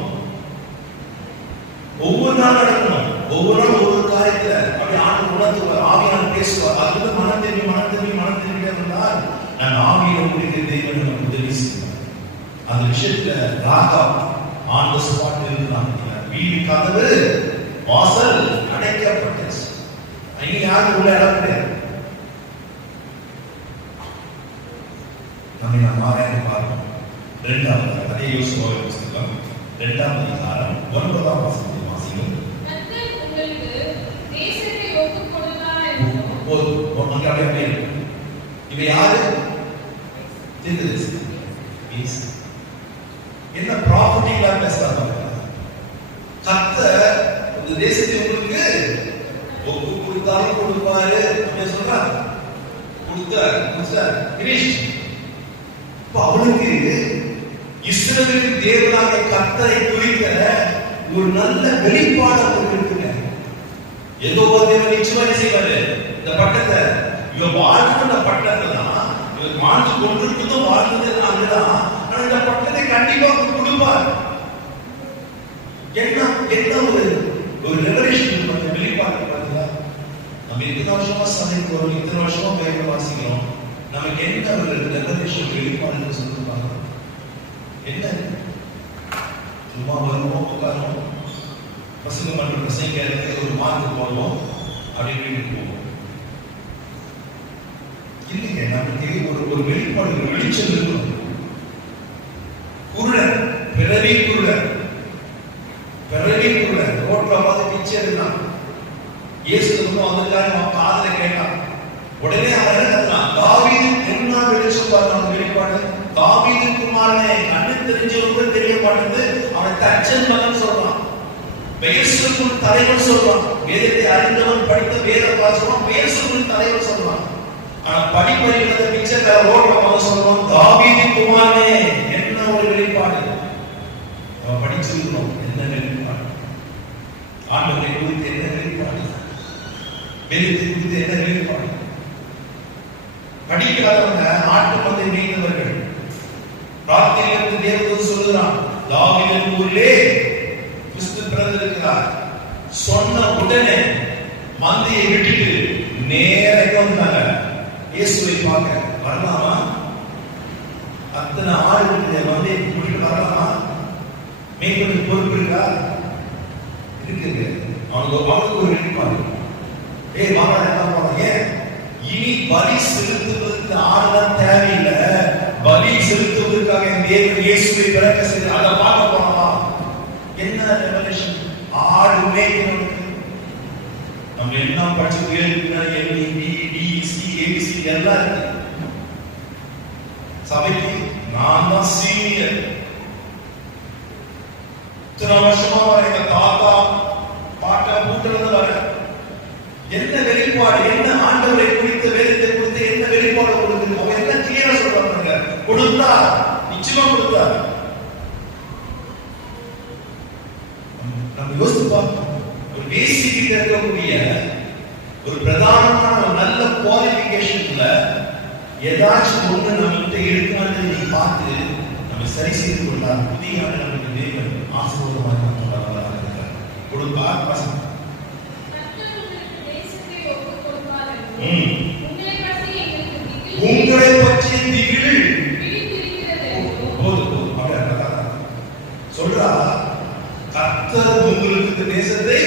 ஒவ்வொரு நாள் நடக்கணும். ஒவ்வொரு நாள் ஒவ்வொரு காரியத்துல அப்படி ஆண்டு உணர்த்துவார், ஆவியான பேசுவார். அதுக்கு மனம் திரும்பி இருந்தால் நான் ஆவியில முடிக்கிற தேவன் நமக்கு உதவி செய்வார். அந்த விஷயத்துல ராகா ஆன் தி ஸ்பாட் இருந்தாங்க. வீடு கதவு வாசல் அடைக்கப்பட்டுச்சு. இனி யாரும் உள்ள இடம் கிடையாது. நம்ம மாறாக பார்ப்போம். 2வது அதே யோசுவா புத்தகம் 2ஆம் அதிகாரம் 9ஆம் வசனத்தை வாசிக்கும். கர்த்தர் உங்களுக்கு தேசத்தை ஒப்புக் கொடுத்தார் என்றும் போது அப்படியே இவ யாரு? தீர்க்கதரிசி. என்ன ப்ராப்பர்ட்டிகளா பேசுறாங்க? கர்த்தர் இந்த தேசத்தை உங்களுக்கு ஒப்பு கொடுத்தாலும் கொடுப்பாரு அப்படின்னு சொல்றாங்க. கொடுத்தார் கிரீஷ். இப்ப அவளுக்கு இஸ்ரவேலின் தேவனாகிய கர்த்தரை குறித்த ஒரு நல்ல வெளிப்பாடு அவருக்கு இருக்குங்க. ஏதோ தேவன் நிச்சயமா செய்வாரு. இந்த பட்டத்தை இவ வாழ்ந்த பட்டத்தை தான் இவர் வாழ்ந்து கொண்டிருப்பதும் வாழ்ந்தது அங்கதான். ஆனா இந்த பட்டத்தை கண்டிப்பா கொடுப்பார். என்ன ஒரு ரெவல்யூஷன் வெளிப்பாடு பார்த்தீங்களா? நம்ம இத்தனை வருஷமா சமைக்கு வரும், இத்தனை வருஷமா பைபிள் வாசிக்கிறோம். நமக்கு என்ன ஒரு ரெவல்யூஷன் வெளிப்பாடு சொல்லுவாங்க? என்ன? சும்மா வருவோம், உட்காருவோம், பசங்க மட்டும் பசங்க ஒரு மார்க் போடுவோம், அப்படியே வீட்டுக்கு போவோம். இல்லைங்க, நமக்கு ஒரு வெளிப்பாடு, ஒரு வெளிச்சம் இருக்கணும். குருடன், பிறவி குருடன் ரோட்ல பார்த்து பிச்சை எடுத்தான். இயேசு வந்திருக்காரு, அவன் காதுல கேட்டான். உடனே அவன் என்ன தாவீது என்ன வெளிச்சம் பார்த்தான்? வெளிப்பாடு தாவீது குமாரனே, கண்ணு தெரிஞ்சவங்க தெரிய மாட்டேங்குது. அவன் தச்சன் மகன் சொல்றான், பெயர்சொல்லும் தலைவர் சொல்றான். வேதத்தை அறிந்தவன் படித்த வேத வாசகம் பெயர்சொல்லும் தலைவர் சொல்றான். ஆனா படிப்பறிவுள்ள பிச்சைக்கார ரோட்ல வந்து சொல்றான், தாவீது குமாரனே. என்ன ஒரு வெளிப்பாடு! அவன் படிச்சிருக்கணும். என்ன வெளிப்பாடு? ஆண்டவரை குறித்து என்ன வெளிப்பாடு? வேதத்தை குறித்து என்ன வெளிப்பாடு? படிக்காதவங்க ஆட்டு மந்தை நீந்தவர்கள். ராத்திரியிலிருந்து தேவதூதன் சொல்லுகிறான், தாவீதின் ஊரிலே கிறிஸ்து பிறந்திருக்கிறார். சொன்ன உடனே மந்தையை விட்டுட்டு நேரா வந்தாங்க இயேசுவை பார்க்க. வரலாமா? அத்தனை ஆள் மந்தையை கூட்டிட்டு வரலாமா? மேய்ப்பனுக்கு பொறுப்பு இருக்கா? இருக்குங்க. அவனுக்கு ஒரு வெளிப்பாடு. வாங்க எல்லாம் போறாங்க. இனி பலி செலுத்துவதற்கு ஆடுதான் தேவையில்லை. பலி செலுத்துவதற்காக தேவன் இயேசுவை பிறக்க செய்து அதை பார்க்க போனோமா? என்ன ரெவல்யூஷன்! ஆடு மேய்க்கிறவனுக்கு நம்ம எல்லாம் படிச்சு ABC எல்லாம் இருக்கு. சபைக்கு நான் தான் சீனியர். இத்தனை வருஷமா வர எங்க தாத்தா பாட்டா கூட்டுறது வர என்ன வெளிப்பாடு? என்ன ஆண்டவரை குறித்த வேதத்தை குறித்து என்ன வெளிப்பாடு கொடுக்குது? அவங்க என்ன கிளியரா சொல்றாங்க? கொடுத்தா நிச்சயமா கொடுத்தா. நம்ம யோசித்து பார்க்கணும். ஒரு பேசிக்கிட்ட இருக்கக்கூடிய ஒரு பிரதானமான ஒரு நல்ல குவாலிஃபிகேஷன்ல ஏதாச்சும் ஒண்ணு நம்மகிட்ட இருக்குமான்னு நீ பார்த்து நம்ம சரி செய்து கொள்ளலாம். புதிய ஆண்டு நமக்கு தேவன் ஆசீர்வாதமாக கொடுப்பார். பசங்க உங்களை பற்றி திகில் சொல்றா. கர்த்தர் உங்களுக்கு தேசத்தை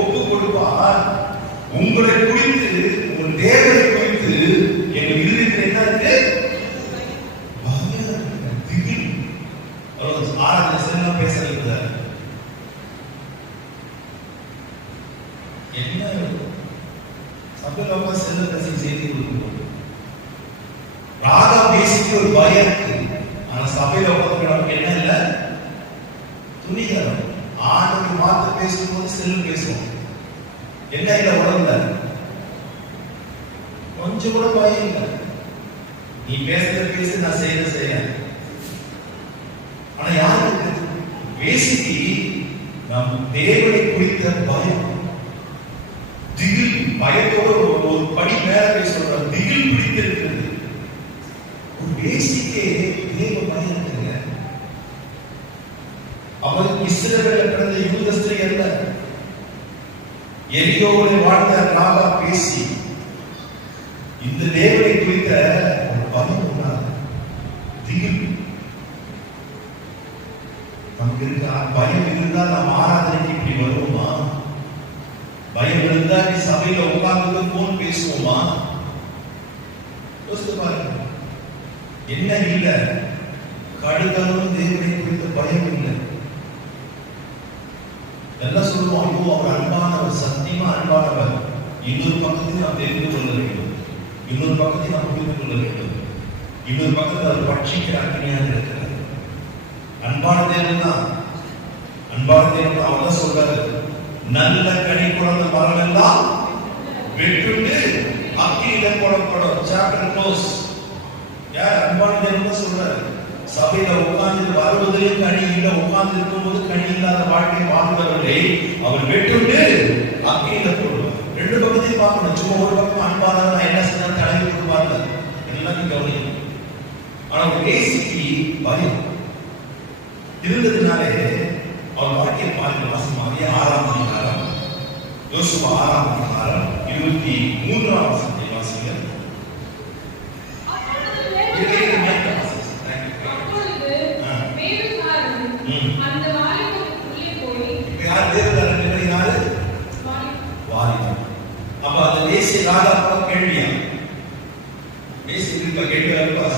ஒப்பு கொடுப்பார். உங்களை குறித்து, உங்கள் தேவனை குறித்து எங்க இருதயத்தில் என்ன இருக்கு? திகில். ஆராதனை செல்லாம் பேசுறது என்ன சபையில செல்ல பேசி செய்தி கொடுக்கணும். ராகா பேசிக்கு ஒரு பயம் இருக்கு. ஆனா சபையில உட்காந்து நமக்கு என்ன இல்ல? துணிகரம். ஆண்டுக்கு மாத்த பேசும்போது செல்லு பேசுவோம். என்ன இல்ல உடம்புல? கொஞ்சம் கூட பயம் இல்லை. நீ பேசுற பேசு, நான் செய்யற செய்ய. ஆனா யாருக்கு பேசிக்கு நம் தேவனை குறித்த பயம், திகில், பயத்தோட ஒரு படி மேல பேசுற திகில் பிடித்திருக்கிறது. ஒரு பேசிக்கே தேவ பயம் இருக்குங்க. அவர் இஸ்ரவேல்ல பிறந்த யூத ஸ்திரீ அல்ல. எரியோவோடு வாழ்ந்த ராகா பேசி இந்த தேவனை குறித்த ஒரு பயம் நமக்கு இருக்கா? பயம் இருந்தா நம்ம ஆராதனைக்கு இப்படி வருவோமா? பயம் இருந்தா நீ சபையில உட்கார்ந்து போன் பேசுவோமா? யோசித்து பாருங்க. என்ன இல்ல, கடுகளும் தேவனை குறித்த பயம் இல்லை. எல்லாம் சொல்லுவோம், ஐயோ அவர் அன்பானவர், சத்தியமா அன்பானவர். இன்னொரு பக்கத்தில் நாம் தெரிந்து கொள்ள வேண்டும், இன்னொரு பக்கத்தில் நாம் புரிந்து கொள்ள வேண்டும். இன்னொரு பக்கத்தில் அவர் பட்சிக்கிற அக்னியாக இருக்கிறார். அன்பான தேவன் தான், அன்பான தேவன் அவர் தான் சொல்றாரு, நல்ல கனி கொடுத்த மரம் எல்லாம் வெட்டுண்டு அக்கினியில போடப்படும். Chapter close. யார்? அன்பான தேவன் தான் சொல்றாரு. சபையில உட்கார்ந்து வருவதிலும் கனி இல்லை, உட்கார்ந்து இருக்கும்போது கனி இல்லாத வாழ்க்கை வாழ்ந்தவர்களை அவர் வெட்டுண்டு அக்கினியில போடுவார். ரெண்டு பக்கத்தையும் பார்க்கணும். சும்மா ஒரு பக்கம் அன்பானவன் என்ன சொன்னா தலைவி கொடுப்பார்ல, எல்லாம் கவனிக்கணும். ஆனா ஒரு கேசிக்கு பயம் இருந்ததுனாலே அவர் வாழ்க்கையை பாருங்க. வாசமாக 6ஆம் அதிகாரம், யோசுவா 6ஆம் அதிகாரம் 23ஆம் வசனத்தை வாசிங்க. அந்த வாலிபனுக்குள்ளே போய், யார் தேவதாரன்? யாரு? வாலிபன். அப்ப அந்த தேசிய ராஜா கேள்வியா? தேசிய இருக்க கேள்வியா இருப்பா?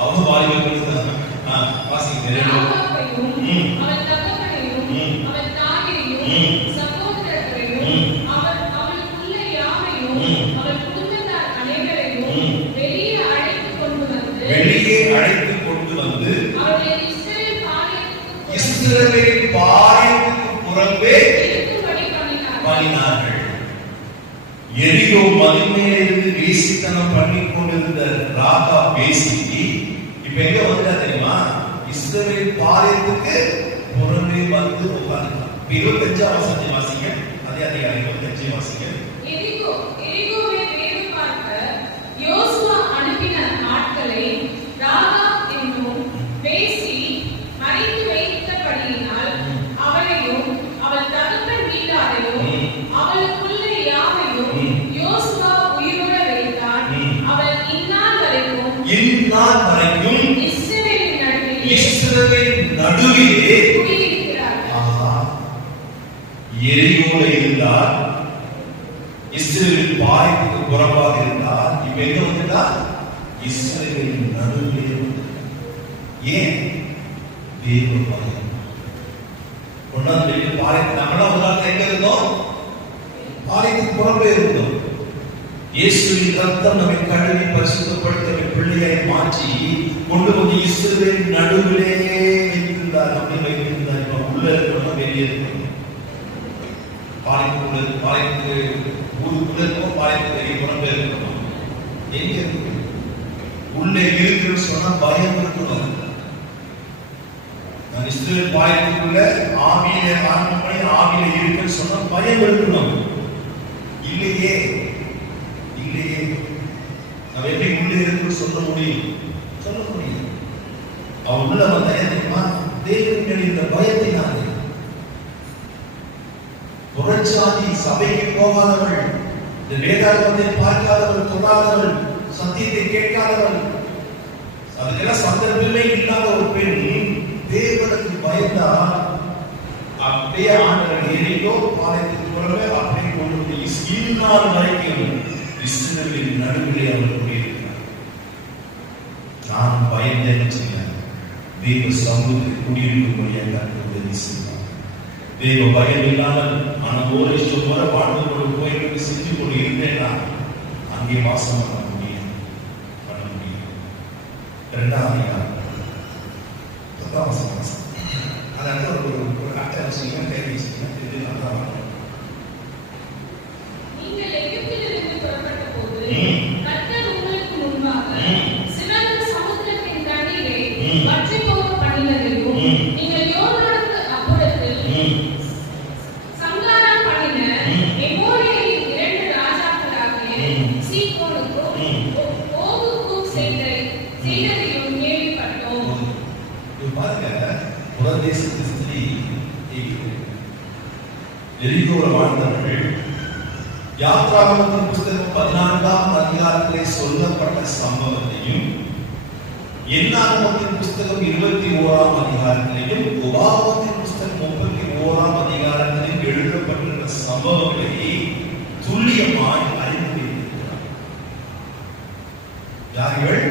அவங்க வாலிபன் தான் வாசிங்க. அவன் தகப்பனையும் அவன் தாயையும் சகோதரர்களையும் அவனுக்குள்ள யாவையும் அவன் குடும்பத்தார் அனைவரையும் வெளியே அழைத்துக் கொண்டு வந்து அவர்களை இஸ்ரவேல் பாளையத்துக்கு புறம்பே இருக்கும்படி பண்ணினார்கள். எரிகோ மதிமேலிருந்து வேசித்தனம் பண்ணி கொண்டிருந்த ராகா பேசி இப்ப எங்க வந்தா தெரியுமா? இஸ்ரவேல் பாளையத்துக்கு புறம்பே வந்து உட்கார்ந்தார். 25ஆம் வசனத்தை வாசிங்க. அதே அதிகாரம் 25 வாசிங்க. எரிகோவை வேவு பார்க்க யோசுவா அனுப்பின ஆட்களை ராகா என்னும் பேசி மறைத்து வைத்தபடியினால் அவளையும் அவள் தகப்பன் வீட்டாரையும் அவளுக்குள்ள யாவையும் யோசுவா உயிரோட வைத்தான். அவள் இந்நாள் வரைக்கும் இஸ்ரவேலின் நடுவிலே குடியிருக்கிறாள். எரிகோல இருந்தார், இஸ்ரவேல் பாளையத்துக்கு புறம்பாக இருந்தார். இப்ப எங்க வந்துட்டார்? இஸ்ரவேலின் நடுவிலே வந்து. ஏன்? தேவ பயம். ஒன்னாவது பாளையத்து நம்மளாம் ஒரு நாள் எங்க இருந்தோம்? பாளையத்துக்கு புறம்பே இருந்தோம். இயேசுவின் ரத்தம் நம்மை கழுவி பரிசுத்தப்படுத்த பிள்ளையை மாற்றி கொண்டு வந்து இஸ்ரவேல் நடுவிலே வைத்திருந்தார். நம்மை வைத்திருந்தார். இப்ப உள்ள இருக்கணும், வெளியே இருக்கணும். பாளையத்துக்கு ஊருக்குள்ள இருக்கணும், பாளையத்துக்கு வெளியே புறம்பே இருக்கணும். எங்க இருக்கு? உள்ளே இருக்குன்னு சொன்னா பயம் இருக்கணும். இஸ்ரவேல் பாளையத்துக்குள்ள ஆவியிலே ஆரம்பம் பண்ணி ஆவியில இருக்குன்னு சொன்னா பயம் இருக்கணும். இல்லையே, இல்லையே. நம்ம எப்படி உள்ளே இருக்குன்னு சொல்ல முடியும்? சொல்ல முடியும். அவன் உள்ள வந்த தெரியுமா? தேவன் இந்த பயத்தினாலே புறச்சாதி சபைக்கு போகாதவள், இந்த வேதாகமத்தை பார்க்காதவள், தொடாதவள், சத்தியத்தை கேட்காதவள், அதுக்கெல்லாம் சந்தர்ப்பமே இல்லாத ஒரு பெண் தேவனுக்கு பயந்தால் அப்படியே ஆண்டவர் எரிகோ பாளையத்துக்கு புறம்பே அப்படியே கொண்டு வந்து இந்நாள் வரைக்கும் இஸ்ரவேலின் நடுவிலே அவர் குடியிருக்கிறார். நான் பயந்தேன்னு சொன்னேன். தேவ சமூகத்தில் குடியிருக்கும்படியாக கர்த்தர் உதவி செய்வார். தேவ பயம் இல்லாமல் ஒரு இஷ்டம் வர வாழ்ந்து கொண்டு போயிட்டு செஞ்சு கொண்டு இருந்தேன்னா அங்கே வாசம் பண்ண முடியும். இரண்டாவது அதிகாரம் 10ஆம் வசனம். அதாவது ஒரு கட்டை வச்சீங்க, கை வச்சீங்க, இது நல்லா வரும். நீங்கள் எகிப்திலிருந்து புறப்பட்ட போது கர்த்தர் உங்களுக்கு முன்பாக சிவந்த சமுத்திரத்தின் தண்ணீரை வற்றிப் போக பண்ணினதையும் நீங்கள் யோர்தானுக்கு அப்புறத்தில் சங்காரம் பண்ணின எமோரியரின் 2 ராஜாக்களாகிய சீகோனுக்கும் ஓகுக்கும் செய்ததையும் கேள்விப்பட்டோம். பாருங்க, புறதேசத்து ஸ்திரீ எரிகோல வாழ்ந்தவர்கள் யாத்ராகமத்தின் புத்தகம் 14ஆம் அதிகாரத்திலே சொல்லப்பட்ட சம்பவத்தையும் என்னாகமத்தின் புஸ்தகம் 21ஆம் அதிகாரத்திலையும் உபாகமத்தின் புஸ்தகம் 31ஆம் அதிகாரத்திலும் எழுதப்பட்டிருக்கிற சம்பவங்களை துல்லியமாய் அறிந்து வைத்திருக்கிறார். யார்கள்?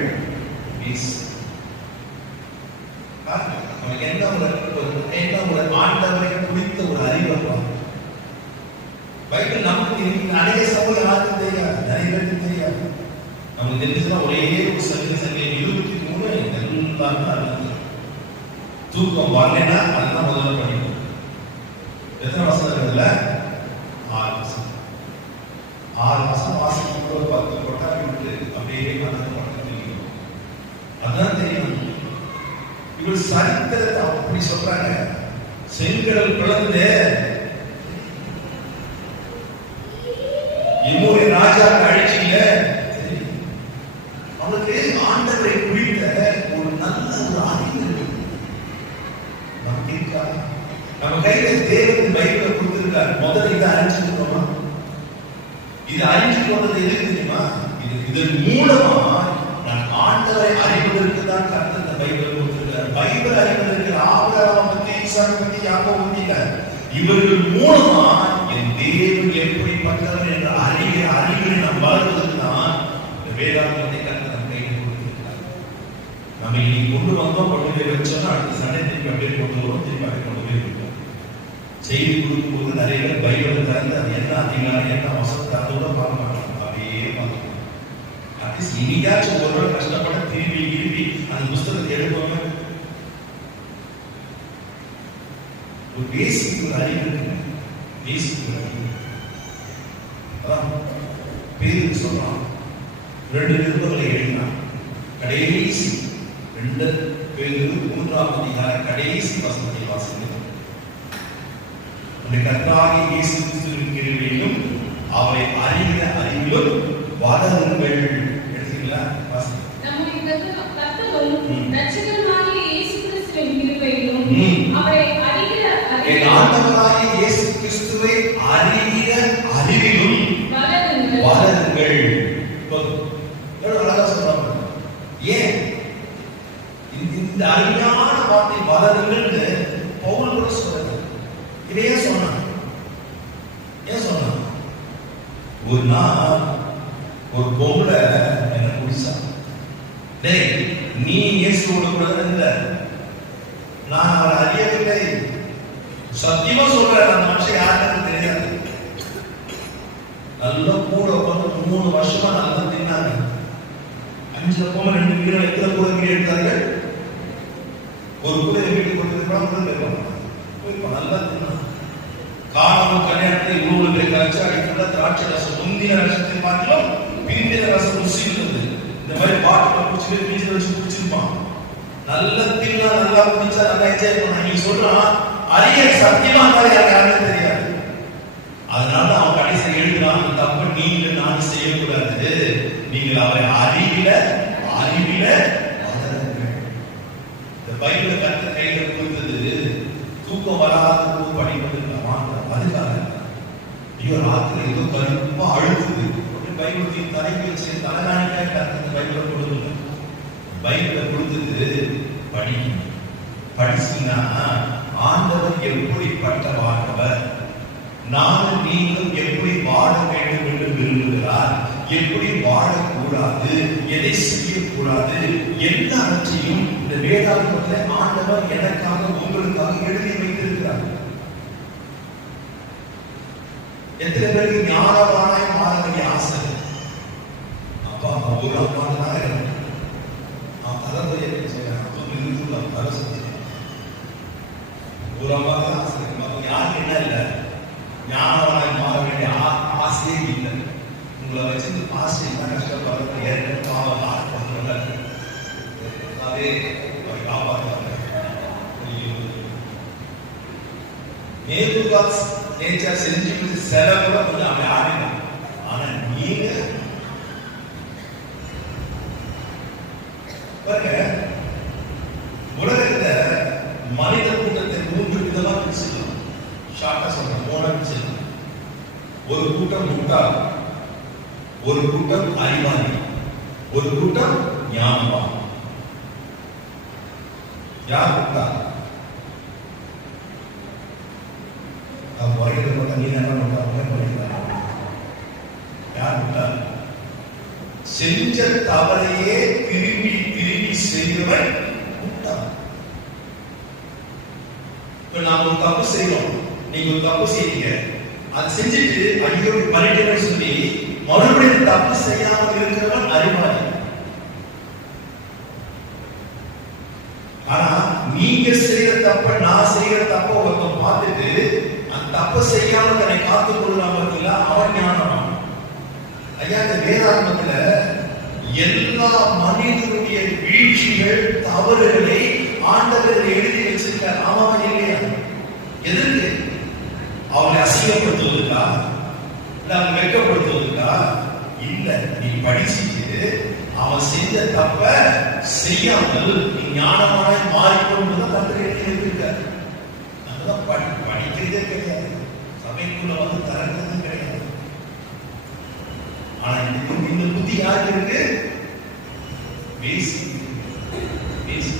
என்ன ஒரு ஆண்டவரை குறித்த ஒரு அறிவை பைபிள் நமக்கு அநேக சம்பவம் யாருக்கும் தெரியாது, நிறைய பேருக்கு தெரியாது. நமக்கு தெரிஞ்சுன்னா ஒரே ஒரு சங்கீதம் 23 எல்லாமே அறிந்து. தூக்கம் வரலைன்னா அதுதான் முதல்ல படிக்கணும். எத்தனை வசனம் இருக்குதுல்ல? 6 வசனம். 6 வசனம் வாசிக்கும் போது 10 கொட்டாவி விட்டு அப்படியே மனதில் பக்கத்தில் அதான் தெரியும். இவர் சரித்திரத்தை அப்படி சொல்றாங்க. செங்கடல் பிளந்து எம்மோரி ராஜா அழிச்சிங்க. அவனுக்கு ஆண்டவரை குறித்த ஒரு நல்ல ஒரு அறிவு நம்ம கையில தேவன் பைபிளை கொடுத்திருக்காரு. முதல்ல இதை அறிஞ்சுக்கணுமா? இது அறிஞ்சுட்டு வந்தது எதுக்கு தெரியுமா? இதன் மூலமா நான் ஆண்டவரை அறிவதற்கு தான் கர்த்தர் இந்த பைபிளை கொடுத்திருக்காரு. பைபிள் அறிவதற்கு ஆபிரகாம் பத்தி, ஈசாக்கு பத்தி, யாக்கோபு பத்தி இல்ல. இவர்கள் மூலமா என் தேவன் எப்படிப்பட்டவர் என்ற அறிவை நாம் வளர்வதற்கு தான் இந்த வேதாகமத்தை கர்த்தர் நம் கையில் கொடுத்திருக்கிறார். நம்ம இன்னைக்கு கொண்டு வந்தோம், கொண்டு போய் வச்சோம்னா அடுத்த சண்டை திருப்பி அப்படியே கொண்டு வரும், திருப்பி அப்படியே கொண்டு போய் விட்டோம். செய்தி கொடுக்கும்போது நிறைய பேர் பைபிளை திறந்து அது என்ன அதிகாரம் என்ன வசனத்தை அதோட பார்க்க மாட்டாங்க, அப்படியே பார்க்கணும். அட்லீஸ்ட் இன்னைக்காச்சும் ஒரு நாள் கஷ்டப்பட திருப்பி அந்த புஸ்தகத்தை எடுப்பாங்க. ஒரு பேசிக் ஒரு அறிவு இருக்கு. பேசிக் ஒரு அறிவு அதான் பேருக்கு சொல்றான். 2 நிருபங்களை எழுதினான். கடைசி 2 பேருக்கு 3ஆம் அதிகார கடைசி வசனத்தை வாசிக்கிறோம். கர்த்தராகிய இயேசு கிறிஸ்துவின் கிருபையிலும் அவரை அறிகிற அறிவிலும் வளருங்கள். எடுத்தீங்களா? நம்முடைய கர்த்தரும் இரட்சகருமாகிய இயேசு கிறிஸ்துவின் கிருபையிலும் அவரை அறிகிற ஆண்டவராகிய இயேசு கிறிஸ்துவை அறிகிற அறிவிலும் வளருங்கள். எவ்வளவு அழகா சொல்றாங்க. ஏன் இந்த அருமையான வார்த்தை வளருங்கள்னு பவுல் கூட சொல்றாரு. இதையே சொன்னான். ஏன் சொன்னான்? ஒரு நாள் ஒரு பொம்பளை என்ன குடிச்சா. டேய், நீ இயேசுவோட கூட இருந்த, நான் அவரை அறியவில்லை, சத்தியமா சொல்றேன், அந்த மனுஷன் யாருன்னு தெரியாது. நல்ல கூட உட்காந்து 3 வருஷமா நல்லா தின்னாங்க. 5 அப்பமா 2 கிலோ எத்தனை கூட எடுத்தார்கள்? ஒரு கூட வீட்டுக்கு கொடுத்துருப்பாங்க. நல்லா தின்னாங்க. காரணம் கல்யாணத்தில் 2 பேர் கழிச்சு அடிக்குள்ள திராட்சை ரசம் முந்தின ரசத்தை பார்க்கலாம், பிந்தின ரசம் ருசி இருந்தது. இந்த மாதிரி பாட்டில குடிச்சு பீச்சில் வச்சு குடிச்சிருப்பான். நல்லா தின்னா நல்லா குடிச்சா நல்லா என்ஜாய் பண்ணான். நீ சொல்றான் அறிய சத்தியமா யாருன்னு தெரியாது. அதனால அவன் கடைசி எழுதுறான், தப்பு நீங்க நான் செய்யக்கூடாது, நீங்கள் அவரை அறிவில வளருங்கள். இந்த பைபிளை கத்த கையில கொடுத்தது தூக்கம் வராத போது படிப்பது அதுக்காக. ஐயோ ராத்திரி ஏதோ கருப்பா அழுத்துது, பைபிள் தலைக்கு வச்சு தலைநாணிக்காக கத்த பைபிளை கொடுக்கல. பைபிளை கொடுத்தது படிக்கணும். படிச்சுன்னா ஆண்டவர் எப்படிப்பட்டவானவர், நானும் நீங்களும் எப்படி வாழ வேண்டும் என்று விரும்புகிறார், எப்படி வாழக்கூடாது, எதை செய்யக்கூடாது, எல்லாவற்றையும் இந்த வேதாகமத்தில் ஆண்டவர் எனக்காக உங்களுக்காக எழுதி வைத்திருக்கிறார். எத்தனை பேருக்கு ஞானவானாய் மாற வேண்டிய ஆசை? அப்பா ஒரு அம்மா தான் நான் தரத்தை தர செஞ்சேன். ஒரு அம்மா தான் ஆசை. யாருக்கு என்ன இல்லை, ஞானவானாய் மாற வேண்டிய ஆசையே இல்லை. உங்களை வச்சு ஆசை என்ன கஷ்டப்படுறது ஏற்கனவே அதே காப்பாற்றாங்க. நேச்சர் செஞ்சு செலவு கொஞ்சம் அப்படி ஆடினாங்க. ஆனா நீங்க உலகத்துல மனித கூட்டத்தை 3 விதமா பிரிச்சுக்கலாம். ஷார்ட்டா சொல்றேன், 3 பிரிச்சுக்கலாம். ஒரு கூட்டம் முட்டாள், ஒரு கூட்டம் அறிவாளி, ஒரு கூட்டம் ஞானவான். யார் கொடுத்தா? முறைகளை பார்த்தா நீ என்ன பண்ணுறாங்க? யார் கொடுத்தா? செஞ்ச தவறையே திரும்பி திரும்பி செய்கிறவன் கொடுத்தான். இப்ப நாம் ஒரு தப்பு செய்யறோம், நீங்க ஒரு தப்பு செய்யறீங்க, அதை செஞ்சுட்டு ஐயோ பண்ணிட்டேன்னு சொல்லி மறுபடியும் தப்பு செய்யாமல் இருக்கிறவன் அறிவாளி. ஆனா நீங்க செய்யற தப்ப நான் செய்யற தப்ப ஒருத்தன் பார்த்துட்டு அந்த தப்ப செய்யாம தன்னை காத்துக் கொள்ளாம இருக்கல, அவன் ஞானம். ஐயா, இந்த வேதாத்மத்துல எல்லா மனிதனுடைய வீழ்ச்சிகள் தவறுகளை ஆண்டவர்கள் எழுதி வச்சிருக்கார். ஆமாவா இல்லையா? எதற்கு? அவனை அசிங்கப்படுத்துவதற்கா? இல்ல அவனை வெட்கப்படுத்துவதற்கா? இல்ல. நீ படிச்சுட்டு அவன் செஞ்ச தப்ப செய்யாமல் நீ ஞானமாய் மாறிக்கொண்டு கத்திரி எழுதியிருக்காரு. நம்மதான் படிக்கிறதே கிடையாது, சபைக்குள்ள வந்து திறக்கிறதும் கிடையாது. ஆனா இந்த புத்தி யாருக்கு இருக்கு? பேசி பேசி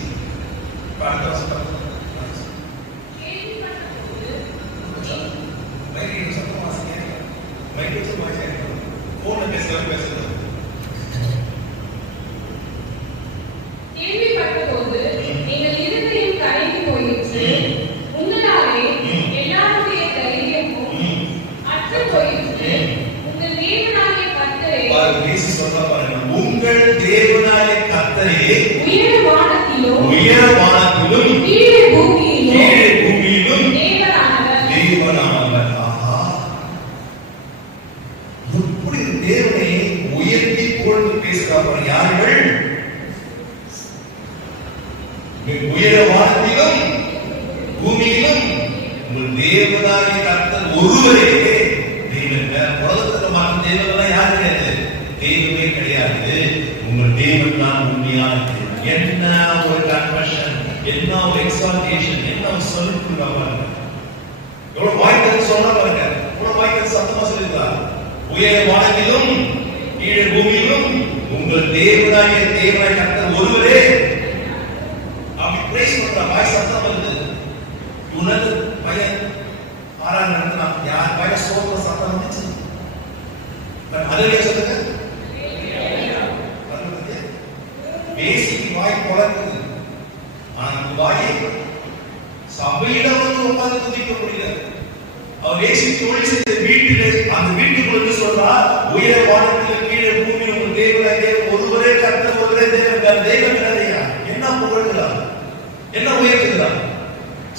கேள்விப்பட்டபோது எங்கள் இருதயம் கரைந்து போயிற்று, உங்களாலே எல்லாருடைய தைரியமும் அற்று போயிற்று. உங்கள் தேவனாகிய கர்த்தரே, உங்கள் தேவனாகிய கர்த்தரே உயர வானத்திலும் கீழே பூமியிலும் தேவனானவர். ஆஹா, எப்படி தேவனை உயர்த்தி புகழ்ந்து பேசுகிறார்கள் யார்கள்? உயர வானத்திலும் பூமியிலும் உங்கள் தேவனாகிய கர்த்தர் ஒருவரே தேவன். உலகத்துல மற்ற தேவன் யாரு கிடையாது, தெய்வமே கிடையாது. உங்கள் தேவன் தான் உண்மையான தேவன். என்ன ஒரு கன்வர்ஷன், என்ன ஒரு எக்ஸால்டேஷன், என்ன ஒரு சொல்லுக்குள்ள பாருங்க. எவ்வளவு வாய்ப்பு சொன்னா பாருங்க, எவ்வளவு வாய்ப்பு சத்தமா சொல்லிருக்கார். உயர வானத்திலும் கீழே பூமியிலும் உங்கள் தேவனாகிய கர்த்தர் ஒருவரே. அப்படி பிரைஸ் பண்ற வாய் சத்தம் வருது. உனது பையன் ஆறாம் நடத்தினா யார் பையன் சோதனை சத்தம் வந்துச்சு? அதுலயே சொல்லுங்க, பேசிக்கு வாய் குழக்குது. ஆனா இந்த வாயை சபையிடம் வந்து உட்கார்ந்து துதிக்க முடியல. அவர் பேசி தொழில் செய்த வீட்டிலே அந்த வீட்டுக்குள்ள சொல்றா, உயர வானத்தில் கீழே பூமியில் உங்கள் தேவனாகிய ஒருவரே கர்த்தர், ஒருவரே தேவன். தேவன் இல்லையா? என்ன புகழ்கிறார், என்ன உயர்த்துகிறார்?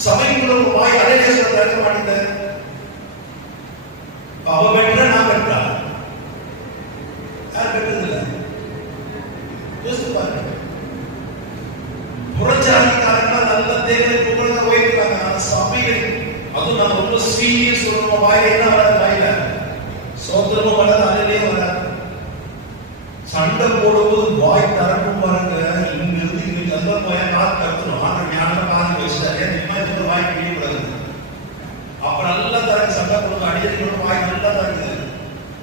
சபைக்குள்ள வாய் அலைய சொல்ல மாட்டேன். அவ பெற்ற நான் பெற்றா யார் பெற்றதில்லை? யோசித்து பாருங்க. புறஜாதிக்காரர்கள் நல்ல தேவனை புகழ்ந்து உயர்த்துறாங்க. ஆனா சபைகள், அதுவும் நான் ரொம்ப சீரியஸ் சொல்றோம், வாயில என்ன வராது? வாயில சோத்திரமும் வராது, அதிலே வராது. சண்டை போடும்போது வாய் தரப்பும் பாருங்க. இங்க இருந்து இங்க நல்லா போய் காத்து கத்துணும். ஆனா ஞானம் காது வச்சுட்டாரு, நிம்மதி வாய் கிழிக்கூடாது. அப்ப நல்லா தரங்க. சண்டை போடுறது அடிக்கடி வாய் நல்லா தருது.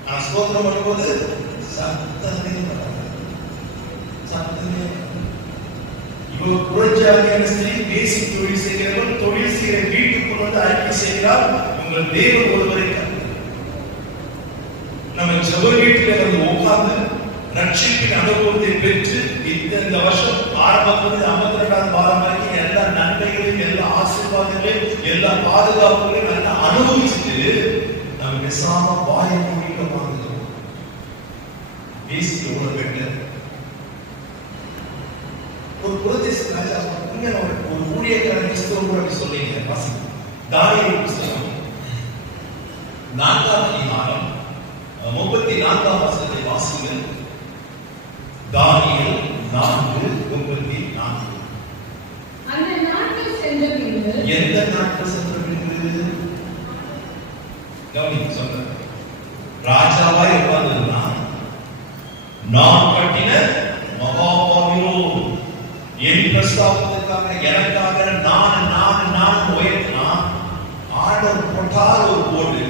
ஆனா சோத்திரம் பண்ணும்போது சத்தமே வராது, சத்தமே. இப்போ புறஜாதியான ஸ்திரீ பேசி தொழில் செய்கிறவர்கள் தொழில் செய்கிற வீட்டுக்குள் வந்து அறிக்கை செய்கிறார், உங்கள் தேவன் ஒருவரை. நம்ம ஜெப வீட்டில் வந்து உட்கார்ந்து ரட்சிப்பின் அனுபவத்தை பெற்று இந்த வருஷம் ஆரம்பத்திலிருந்து 52ஆம் வாரம் வரைக்கும் எல்லா நன்மைகளையும் எல்லா ஆசீர்வாதங்களையும் எல்லா பாதுகாப்புகளையும் நல்லா அனுபவிச்சுட்டு நம்ம பேசாம வாயை மூடிட்டு வாங்குகிறோம். பேசி எவ்வளவு பெற்ற ஒரு புரதேச ராஜா ஒரு ஊழியக்காரன் கிறிஸ்தவன் கூட அப்படி சொல்றீங்க. வாசிங்க தானியேல் புத்தகம் 4ஆம் அதிகாரம் 34ஆம் வசனத்தை வாசிங்கள். தானியேல் 4:34. அந்த நாட்கள் சென்ற பின்பு, எந்த நாட்கள் சென்ற பின்பு? கவனிங்க சொல்றேன். ராஜாவாய் உட்கார்ந்திருந்தான். நான் கட்டின மகா பாபிலோன் என் பிரஸ்தாபத்திற்காக எனக்காக நான் உயர்த்தினா ஆண்டவர் போட்டார் ஒரு போடு.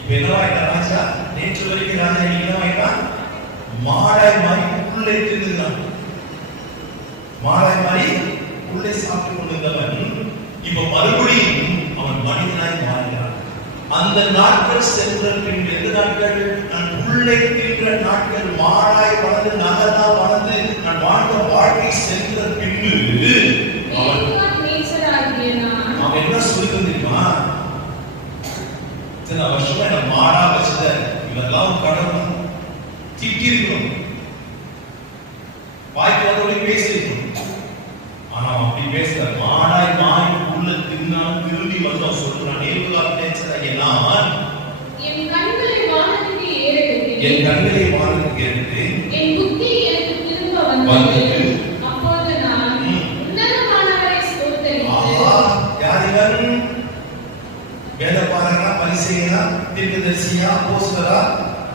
இப்ப என்னவாயிட்டா ராஜா? நேற்று வரைக்கும் ராஜா என்னவாயிட்டா? மாடாய் மாறி உள்ளே திருந்தான். மாடாய் மாறி புல்லை சாப்பிட்டுக் கொண்டிருந்தவன் இப்ப மறுபடியும் அவன் மனிதனாய் மாறினான். அந்த நாட்கள் சென்ற பின் எந்த நாட்கள்? நான் புல்லை தின்ற நாட்கள், மாறாய் வளர்ந்து நகரா வளர்ந்து நான் வாழ்ந்த வாழ்க்கை சென்ற பின்பு அவன் என்ன சொல்லுறது தெரியுமா? இத்தனை வருஷமா என்ன மாறா வச்சத இவெல்லாம் கடவுள் திட்டிருக்கணும், வாய்க்கு வந்தோட பேசிருக்கணும். ஆனா அப்படி பேசல. மாடாய் மாறி உள்ள தின்னாலும் திரும்பி வந்தோம் சொல்றான். என் கண்களை வானத்துக்கு ஏறெடுத்தேன், என் புத்தி எனக்கு திரும்ப வந்தது. அப்பொழுது நான் உன்னதமானவரை ஸ்தோத்தரித்து, யாரிவன்? வேதபாரகனா, பரிசேயனா, தீர்க்கதரிசியா, அப்போஸ்தலரா,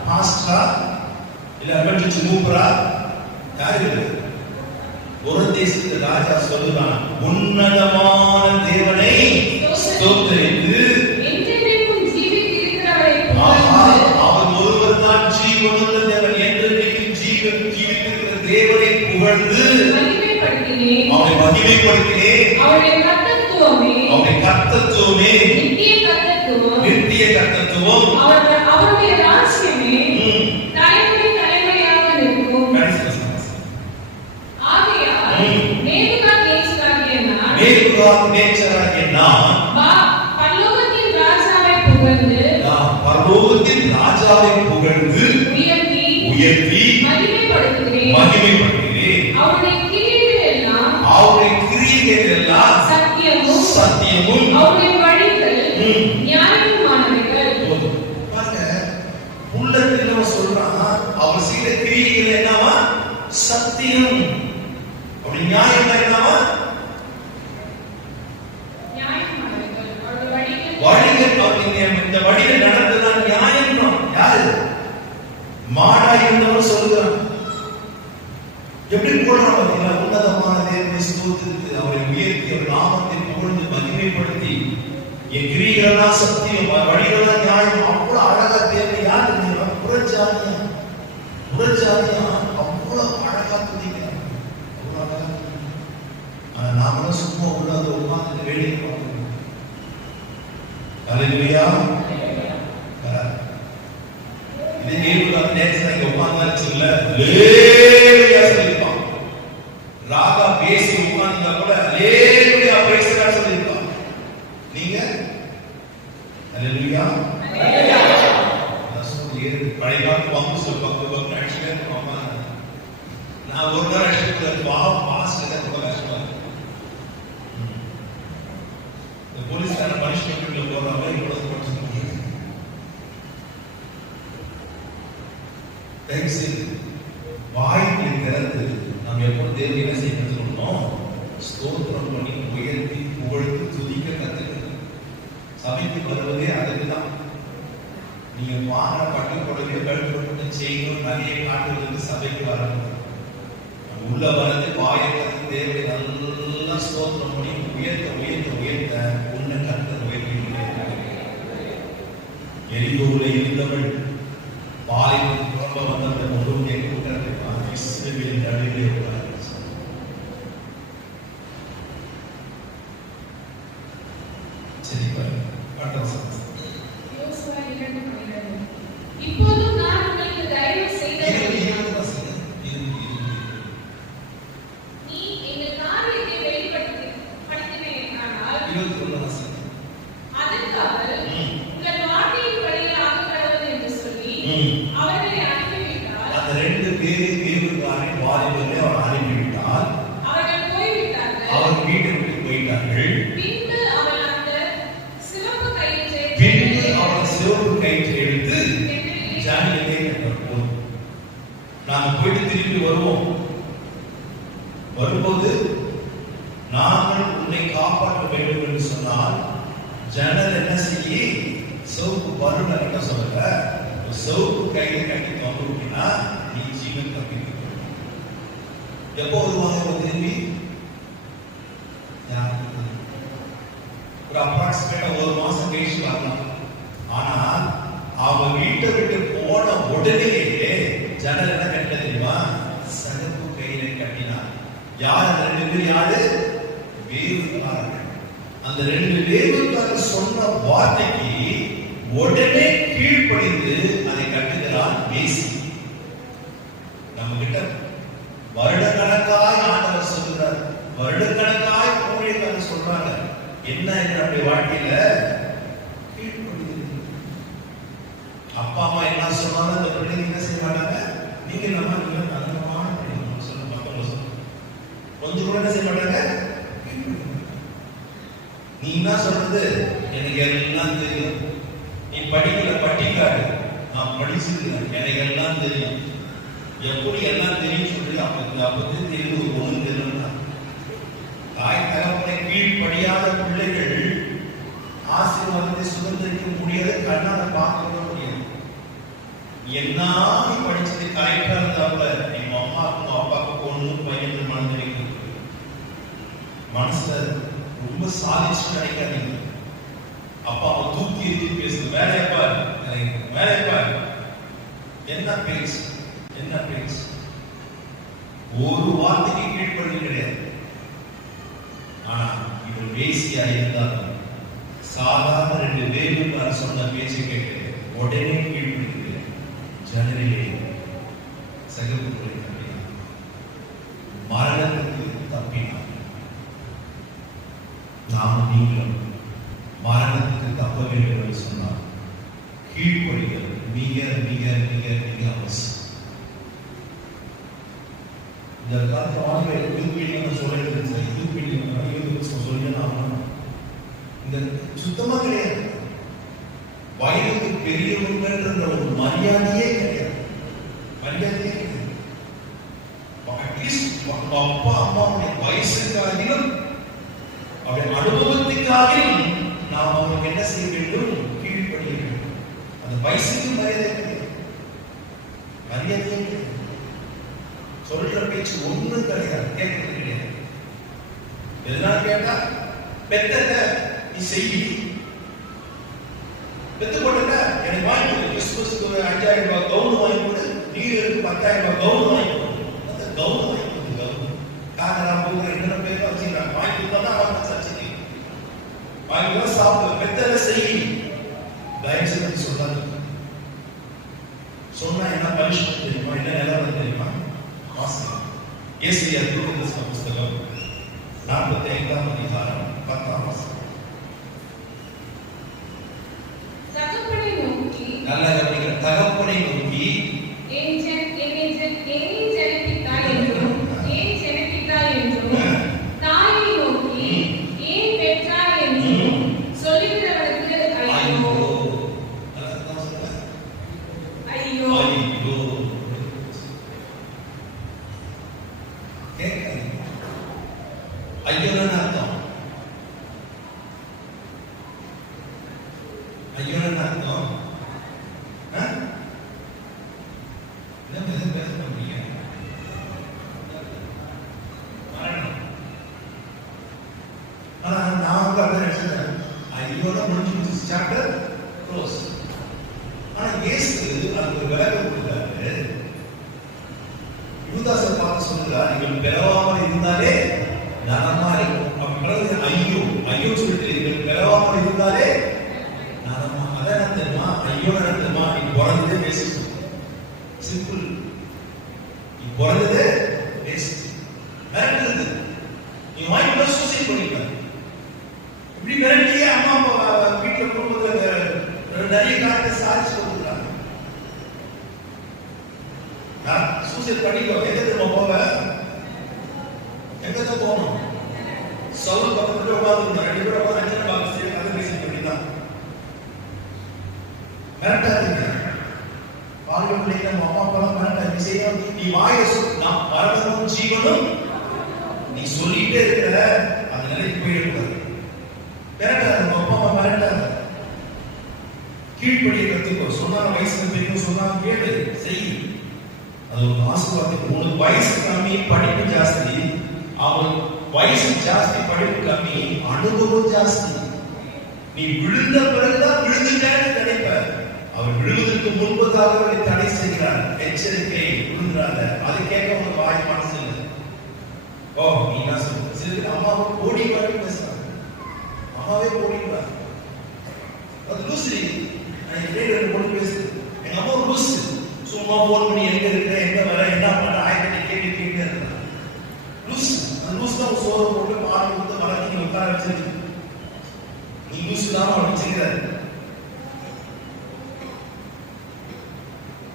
பாஸ்டரா, இல்ல அட்வென்டிஸ்ட் மூப்பரா? யார் இது? ஒரு தேசத்து ராஜா சொல்லுறான், உன்னதமான தேவனை ஸ்தோத்தரித்து என்றென்றைக்கும் ஜீவித்திருக்கிறவரை புகழ்ந்து, அவர் ஒருவர் தான் ஜீவனுள்ள தேவன், என்றென்றைக்கும் ஜீவித்திருக்கிற தேவனை புகழ்ந்து மகிமைப்படுத்தினேன். அவரை மகிமைப்படுத்தினேன். அவருடைய கர்த்தத்துவமே நித்திய கர்த்தத்துவம், அவருடைய ராஜ்யமே தலைமுறை தலைமுறையாக நிற்கும். ஆகையால் நேபுகாத்நேச்சராகிய நான் பரலோகத்தின் ராஜாவை புகழ்ந்து உயர்த்தி மகிமைப்படுத்துகிறேன். அவருடைய கிரியைகள் எல்லாம் சத்தியமும் அவருடைய வழிகள் நியாயமானவைகள். உள்ளத்துல சொல்றான், அவர் செய்த கிரியைகள் என்னவா? சத்தியம். அப்படி நியாயம் என்னவா? நியாயமானவைகள். அவருடைய வழிகள். அப்படிங்க இந்த வழியில் நடந்ததுதான் நியாயம் தான். யாரு? மாடா இருந்தவர் சொல்லுகிறான். எப்படி போடுறான் பார்த்தீங்களா? உன்னதமான தேவனை ஸ்தோத்திரித்து அவரை உயர்த்தி அவர் நாமத்தை புகழ்ந்து மகிமைப்படுத்தி என் கிரியைகளெல்லாம் சத்தியம், வழிகளெல்லாம் நியாயம். அவ்வளவு அழகா தேவனை யார் தெரியுமா? புறஜாதியா அவ்வளவு அழகா துதிக்கிறான். அவ்வளவு அழகா. ஆனா நாமளும் சும்மா உள்ளாத உட்கார்ந்து வேடிக்கை பார்க்கணும். அல்லேலூயா. இதே நேபுகாத் நேச்சர் இங்க உட்கார்ந்தாச்சு இல்ல, அல்லேலூயா சொல்லிருப்பான். ராகா பேசி உட்கார்ந்தா கூட அல்லேலூயா பேசுறா சொல்லிருப்பான். நீங்க அல்லேலூயா பழைய காலத்து பங்கு சொல் பங்கு ஆக்சுவலா அம்மா நான் ஒரு நாள் ஆக்சுவலி பாஸ் ரொம்ப கஷ்டமா இருக்கு. இந்த போலீஸ்கார பனிஷ்மெண்ட்ல போறாங்க இவ்வளவு படிச்சு தயவுசெய்து வாய்ப்பை திறந்து நாம் எப்போ தேவனை என்ன செய்ய கற்றுக்கணும்? ஸ்தோத்திரம் பண்ணி உயர்த்தி புகழ்ந்து துதிக்க கற்றுக்கணும். சபைக்கு வருவதே அதுக்கு தான். நீங்க வாங்க பட்டு புடவையோ கழுத்து செய்யணும் நிறைய காட்டுவதற்கு சபைக்கு வரணும். உள்ள வரது வாயை திறந்து தேவனை நல்லா ஸ்தோத்திரம் பண்ணி உயர்த்த உன்னை கர்த்தர் உயர்த்தி. எரிகோல இருந்தவள் வாயில் புறம்ப வந்த முழுவதை கூட்டத்தை பார்த்து இஸ்ரவேலின் நடுவிலே உட்கார்ந்து சரி பாருங்க. இப்போதும் நான் உங்களுக்கு தயவு செய்தேன், நீ எங்கள் காரியத்தை வெளிப்படுத்தினேனால் அதற்காக உங்கள் வார்த்தையின்படி ஆகக்கூடாது என்று சொல்லி அவர்களை அனுப்பிவிட்டார். அந்த ரெண்டு பேரும் தேவனுக்காரின் வாலிபரை அவர் அனுப்பிவிட்டார். அவர்கள் போய்விட்டார்கள். அவர் வீட்டை விட்டு போயிட்டார்கள். பின்பு அவன் அந்த சிவப்பு கயிற்றை எடுத்து ஜானியிலே கட்டப்போம். நாங்கள் போயிட்டு திரும்பி வரும்போது நாங்கள் உன்னை காப்பாற்ற வேண்டும் என்று சொன்னால் ஜனல் என்ன செய்ய? சிவப்பு பருள கட்ட சொல்லுங்க. சிவப்பு கையில கட்டி தொங்கினா நீ ஜீவன் தப்பிக்க. எப்போ வருவாங்க திரும்பி? ஒரு அப்ராக்சிமேட்டா ஒரு மாசம் கழிச்சு வரலாம். ஆனால் அவங்க வீட்டை விட்டு போன உடனேயே ஜனல் என்ன கட்ட தெரியுமா? சிவப்பு கையில கட்டினார். யார் அந்த ரெண்டு பேரும்? யாரு? வேவுக்காரர்கள். அந்த 2 வேவுக்காரர் சொன்ன வார்த்தைக்கு உடனே கீழ்ப்படிந்து அதை கட்டுகிறான் வேசி. நம்ம கிட்ட வருடக்கணக்காய் ஆண்டவர் சொல்கிறார், வருடக்கணக்காய் ஊழியக்காரர் சொல்றாங்க, என்ன நம்முடைய வாழ்க்கையில கீழ்ப்படிந்து. அப்பா அம்மா என்ன சொன்னாலும் அந்த பிள்ளைங்க என்ன செய்ய மாட்டாங்க, நீங்க நம்ம நல்லமான பிள்ளைங்க சொல்ல மக்கள் சொல்ல கொஞ்சம் கூட என்ன செய்ய மாட்டாங்க. நீ என்ன சொல்றது, எனக்கு எல்லாம் தெரியும், நீ படிக்கல பட்டிக்காடு, நான் படிச்சிருக்கேன், எனக்கு எல்லாம் தெரியும். எப்படி எல்லாம் தெரியும் சொல்லி அப்போது தெரியும் ஒன்றும் தெரியல. தாய் தகப்பனை கீழ்படியாத பிள்ளைகள் ஆசீர்வாதத்தை சுதந்திரிக்க முடியாது, கண்ணால பார்க்க முடியாது. என்ன நீ படிச்சது கரெக்டா இருந்தாப்புல எங்க அம்மாவுக்கும் அப்பாவுக்கும் பொண்ணு பையன் மனது மனசுல ரொம்ப சாதிச்சு நினைக்காதீங்க. அப்பாவை தூக்கி எரிஞ்சு பேசுது, வேலையப்பாரு வேலையப்பாரு, என்ன பேச்சு என்ன பேச்சு, ஒரு வார்த்தைக்கு கீழ்ப்படி கிடையாது. ஆனா இவர் வேசியா இருந்தாலும் சாதாரண 2 வேவுக்காரர் சொன்ன பேச்சை கேட்டு உடனே கீழ்ப்படுகிற ஜனரிலே சகப்புகளை தப்பினார், மரணத்துக்கு தப்பினார். நாம் நீங்களும் மரணத்துக்கு தப்ப வேண்டும் என்று சொன்னார். கீழ்ப்படிகள் மிக மிக மிக மிக அவசியம். இந்த காலத்து ஆண்கள் தூக்கிட்டு சொல்லிட்டு இந்த சுத்தமா கிடையாது. வயதுக்கு பெரியவங்கன்ற ஒரு மரியாதையே கிடையாது, மரியாதையே கிடையாது. அட்லீஸ்ட் அப்பா அம்மாவுடைய வயசுக்காகிலும் அவருடைய அனுபவத்துக்காகிலும் நாம் அவங்களுக்கு என்ன செய்ய வேண்டும், கீழ்ப்படிய வேண்டும். அந்த வயசுக்கு மரியாதை கிடையாது, மரியாதையே கிடையாது. சொல்ற பேச்சு ஒண்ணும் கிடையாது, கேட்கறது கிடையாது. எதனால கேட்டா, பெத்தத நீ செய்யி, பெத்து போட்டத எனக்கு வாங்கி கொடு, கிறிஸ்துமஸ்க்கு ஒரு 5000 ரூபாய் கவுன் வாங்கி கொடு, நியூ இயருக்கு 10,000 ரூபாய் கவுன் வாங்கி கொடு. அந்த கவுன் வாங்கி கொடு, கவுன் காரணம் போகிற என்ன பேர் வச்சுக்கிறாங்க, வாங்கி கொடுத்தா அவங்க சர்ச்சைக்கு வாங்கி கூட சாப்பிடு, பெத்தத செய்யி. தயவு செய்து சொல்லாது. சொன்னா என்ன பனிஷ்மெண்ட் தெரியுமா, என்ன நிலவரம் தெரியுமா? ஏசாயா தீர்க்கதரிசன புத்தகம் 45ஆம் அதிகாரம் 10ஆம் வசனம். தகப்பனை நோக்கி, நல்லா கவனிங்க, தகப்பனை நோக்கி ஏன் ஜெனிப்பித்தாய் என்றும், ஏன் ஜெனிப்பித்தாய் என்றும், தாயை நோக்கி ஏன் பெற்றாய் என்றும் சொல்லுகிறவனுக்கு ஐயோ ஐயோ ஐயோ. ஐயோன்னு அர்த்தம், ஐயோன்னு அர்த்தம் என்ன பேச பண்றீங்க? ஆனா நான் வந்து அதை நினைச்சேன், ஐயோட முடிஞ்சு சாப்டர் க்ளோஸ். ஆனா இயேசு அதுக்கு விளக்கம் கொடுத்தாரு. யூதாசை பார்த்து சொல்லுகிறார், நீங்கள் பிறவாமல் இருந்தாலே நலமா இருக்கும். அப்படி ஐயோ ஐயோ சொல்லிட்டு நீங்கள் பிறவாமல் இருந்தாலே நலமா. அதான் தெரியுமா, ஐயோ நடத்துமா, நீ பிறந்ததே பேசு, சிம்பிள். நீ பிறந்ததே பேசு, மிரட்டுறது. நீ வாங்கி சூசைட் பண்ணிக்க. இப்படி மிரட்டியே அம்மா அப்பா வீட்டில் குடும்பத்தில் நிறைய காலத்தை சாதிச்சு கொடுக்குறாங்க. சூசைட் பண்ணிக்கோ. எங்க திரும்ப போவ, எங்க தான் போகணும்? சவுல் பக்கத்துல உட்கார்ந்து 2 பேரும் உட்கார்ந்து அஞ்சனை பார்க்க செய்ய கதை பேசிட்டு அப்படிதான். மிரட்டாதீங்க. வாழ்க்கை பிள்ளைங்க நம்ம அம்மா அப்பா மிரட்டாதீங்க. செய்யணும், நீ வாயை நான் மரணமும் ஜீவனும் நீ சொல்லிட்டே இருக்கிற அந்த நிலைக்கு போயிடக்கூடாது. மிரட்டாத, நம்ம அப்பா அம்மா மிரட்டாத. கீழ்ப்படியை கத்துக்கோ. சொன்னாலும் வயசுல தெரியும், சொன்னாலும் கேளு, செய். அது ஒரு ஆசீர்வாதம். உனக்கு வயசு கம்மி, படிப்பு ஜாஸ்தி. அவனுக்கு வயசு ஜாஸ்தி, படிப்பு கம்மி, அனுபவம் ஜாஸ்தி. நீ விழுந்த பிறகுதான் விழுந்துட்டேன்னு நினைப்ப. அவர் விழுவதற்கு முன்பதாக அவரை தடை செய்கிறார். எச்சரிக்கை, விழுந்துடாத. அது கேட்க உனக்கு வாய் மனசு இல்லை. ஓ நீ என்ன சொல்ற, சில அம்மாவை ஓடிவாரு பேசுறாங்க, அம்மாவே ஓடிவாரு. அது லூசு. நான் இப்படியே ரெண்டு பொண்ணு பேசுது, எங்க அம்மா லூசு. சும்மா போன் பண்ணி எங்க இருக்கிற, எங்க வர, என்ன பண்ற, ஆயிரத்தி கேள்வி கேட்டு இருக்கிறாங்க. லூசு. அந்த லூஸ் தான் சோறு போட்டு பால் கொடுத்து வளர்த்து உட்கார வச்சிருக்கு. நீ லூசு தான் வச்சுக்கிற.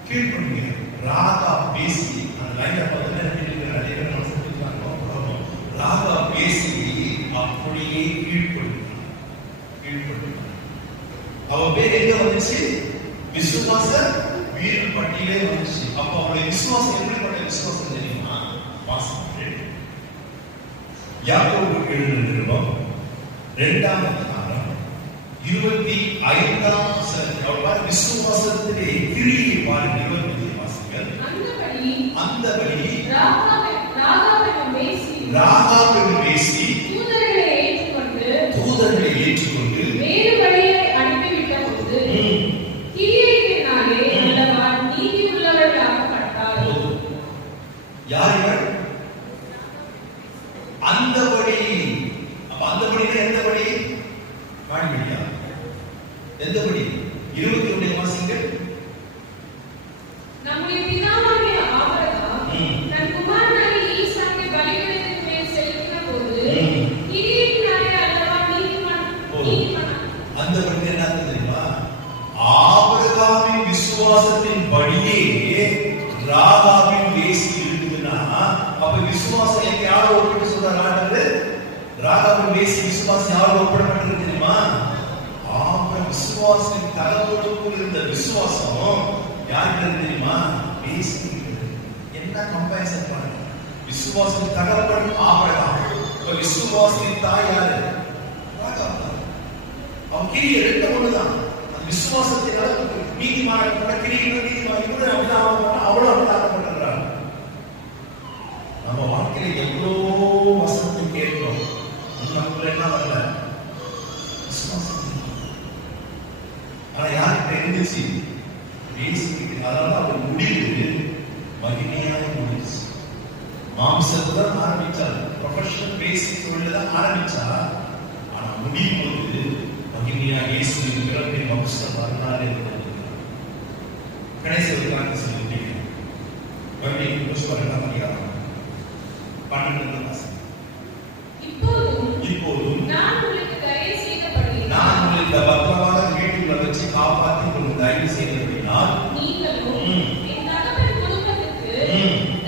கீழ்படுங்க. ராகா பேசி அந்த லைன்ல பார்த்தா அதே ராகா பேசி அப்படியே கீழ்படுங்க. அவ பேர் எங்க வந்துச்சு? விசுவாச வீரர் பட்டியலே வந்துச்சு. அப்ப அவருடைய விசுவாசம் எப்படிப்பட்ட விசுவாசம் தெரியுமா? வாசம் யாக்கோபு எழுதின நிருபம் 2ஆம் அதிகாரம் 25ஆம் வசனம். அவர் விசுவாசத்திலே கிரியை பாருங்க. 25 வாசிகள். அந்தபடி ராகாவிடம் பேசி தூதர்களை ஏற்றுக்கொண்டு வேறு வழியை அனுப்பிவிட்ட போது கிரியையினாலே அல்லவா நீதி உள்ளவர்களாக்கப்பட்டார். யார் இவர்? அந்தபடி. அப்ப அந்தபடினா எந்த படி? காண்பிடியா எந்த படி? 21 வாசிங்கள். நம்முடைய பிதாவாகிய ஆபிரகாம் தன் குமாரனாகிய ஈசாக்கை பலிபீடத்தின் மேல் செலுத்தின போது கிரியையினாலே அல்லவா நீதிமான். அந்தபடி என்ன தெரியுமா? ஆபிரகாமின் விசுவாசத்தின் படியே ராகாவின் பேசி இருக்குதுன்னா, அப்ப விசுவாசம் எங்க யாரோ ஒப்பிட்டு சொல்றாரு? ராகாவின் பேசி விசுவாசம் யாரோ ஒப்பிடப்பட்டிருக்கு தெரியுமா? விசுவாசத்தின் தகவலுக்குள் இருந்த விசுவாசம் யாருக்கு தெரியுமா? பேசி. என்ன கம்பேரிசன் பண்ணுங்க? விசுவாசத்தின் தகவல் ஆபிரகாம். இப்ப விசுவாசத்தின் தாய் யாரு? ராகாப். அவன் கிரியை ரெண்டு ஒண்ணுதான். அந்த விசுவாசத்தினால நீதிமான கிரியை நீதிமான இவரு அப்படிதான் அவ்வளவு அப்படிதான். நம்ம வாழ்க்கையில எவ்வளோ வசனத்தை கேட்கிறோம், நமக்குள்ள என்ன வரல? விசுவாசம். ஆனா யார்கிட்ட இருந்துச்சு? பேசிக்கிட்டு. அதனால அவர் முடிவு மகிமையாக முடிச்சு. மாம்சத்துடன் ஆரம்பிச்சார், ப்ரொஃபஷனல் பேசிக் தொழில்தான் ஆரம்பிச்சா. ஆனா முடியும் போது மகிமையாக இயேசுவின் பிறப்பை வம்சம் வரலாறு இருக்கிறது. கடைசி ஒரு காரணம் சொல்லிட்டீங்க. மறுபடியும் புஷ்பரெல்லாம் அதிகாரம் 12 வாசம். இப்போதும் நான் உங்களுக்கு தயவு செய்தபடி, நான் உங்களுக்கு பத்திரமாக வீட்டுக்குள்ள வச்சு காப்பாற்றி உங்களுக்கு தயவு செய்தபடினால் நீங்களும் என் தகப்பன் குடும்பத்துக்கு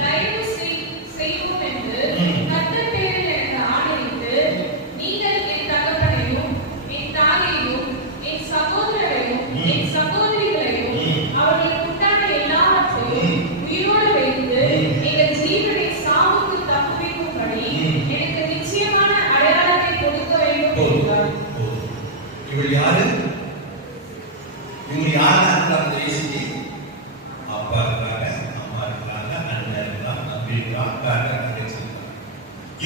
தயவு செய்வோம் என்று கர்த்தர் பேரில் எனக்கு ஆணையிட்டு, நீங்கள் என் தகப்பனையும் என் தாயையும் என் சகோதரரையும் என் சகோதரிகளையும் அவர்களுக்கு உண்டான எல்லாவற்றையும் உயிரோடு வைத்து எங்கள் ஜீவனை சாவுக்கு தப்புவிக்கும்படி எனக்கு நிச்சயமான அடையாளத்தை கொடுக்க வேண்டும் என்றார். இவள் யாரு? இவங்க யாரா இருந்தாங்க? பேசி அப்பா இருக்காங்க, அம்மா இருக்காங்க, அண்ணன் இருக்காங்க, தம்பி இருக்காங்க, அக்கா இருக்காங்க, தங்கச்சி இருக்காங்க.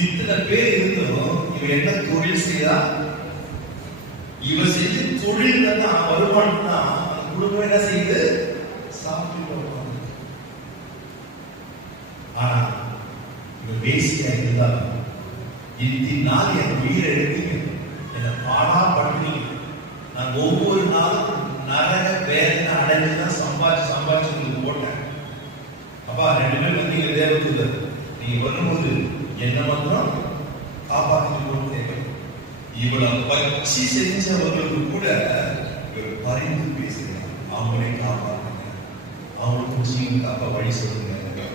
இத்தனை பேர் இருந்தோம். இவ என்ன தொழில் செய்யறா? இவ செஞ்ச தொழில் தான் வருமானம் தான். குடும்பம் என்ன செய்யுது? சாப்பிட்டு வருவாங்க. ஆனா இவ பேசியா இருந்தாலும் இத்தினால் என் உயிரை எடுத்தீங்க, என்னை பாடா பண்ணுவீங்க. நான் ஒவ்வொரு நாளும் நரக வேதனை அடைஞ்சுதான் சம்பாதிச்சு உங்களுக்கு போட்டேன். அப்பா 2 பேர் வந்தீங்க தேவதூதர், நீங்க வரும்போது என்ன மாத்திரம் காப்பாற்றிட்டு போட்டு இவளை வச்சு செஞ்சவர்களுக்கு கூட இவர் பரிந்து பேசுகிறார். அவங்களே காப்பாற்றுங்க, அவங்களுக்கு ஜீவன் காப்பா வழி சொல்லுங்க.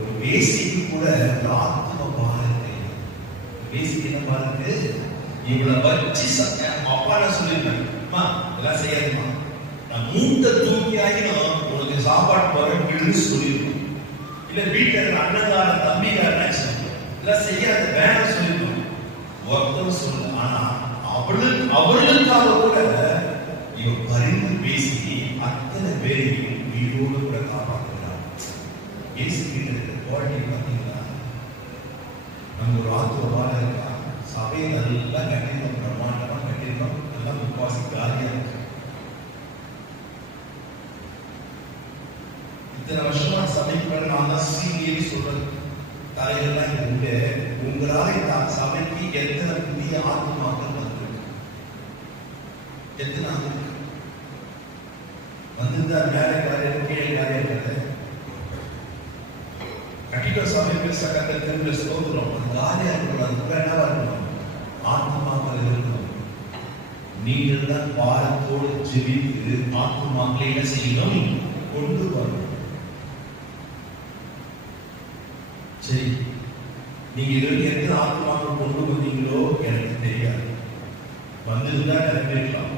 ஒரு வேசிக்கு கூட ஒரு ஆத்ம பாரத்தை, வேசிக்கு என்ன பாருங்க, இவளை வச்சு அப்பா நான் சொல்லிருக்கேன், அம்மா இதெல்லாம் செய்யாதுமா, நான் மூட்டை தூக்கி ஆகினோம் உனக்கு சாப்பாடு போறேன்னு சொல்லியிருக்கோம். இல்ல வீட்டுல இருக்கிற அண்ணங்காரன் தம்பிக்காரன் இதெல்லாம் செய்யாத வேணாம் சொல்லியிருக்கோம். ஒருத்தர் சொல்ல. ஆனா அவர்களுக்காக கூட இவன் பரிந்து பேசி அத்தனை பேரையும் உயிரோடு கூட காப்பாற்றுகிறார். பேசிக்கிட்டு இருக்கிற குவாலிட்டி பார்த்தீங்கன்னா, நம்ம ஒரு ஆத்துவமாக இருக்கலாம், சபையை நல்லா கட்டிருக்கோம், பிரம்மாண்டமா கட்டிருக்கோம், எல்லாம் முக்காசி காலியா இருக்கு. இத்தனை வருஷமா சபைக்கு நான் தான் சீனியர் சொல்றது, தலையெல்லாம் இங்க உண்டு உங்களால இந்த சபைக்கு எத்தனை புதிய ஆத்மாக்கள் வந்திருக்கு? எத்தனை வந்திருந்தா மேலே காரியம் கீழே காரியம் கட்டிட சபை பெருசா கட்ட திரும்ப சோதரம் அது காலியா இருக்கணும். அதுக்குள்ள என்னவா இருக்கணும்? ஆத்மாக்கள் இருக்கணும். நீங்கள் தான் பாரத்தோடு ஜெபித்து ஆத்மாக்களை என்ன செய்யணும்? கொண்டு வரணும். சரி, நீங்க இதுவரைக்கும் எத்தனை ஆத்மாக்கள் கொண்டு வந்தீங்களோ எனக்கு தெரியாது. வந்திருந்தா நிறைவேற்றலாம்.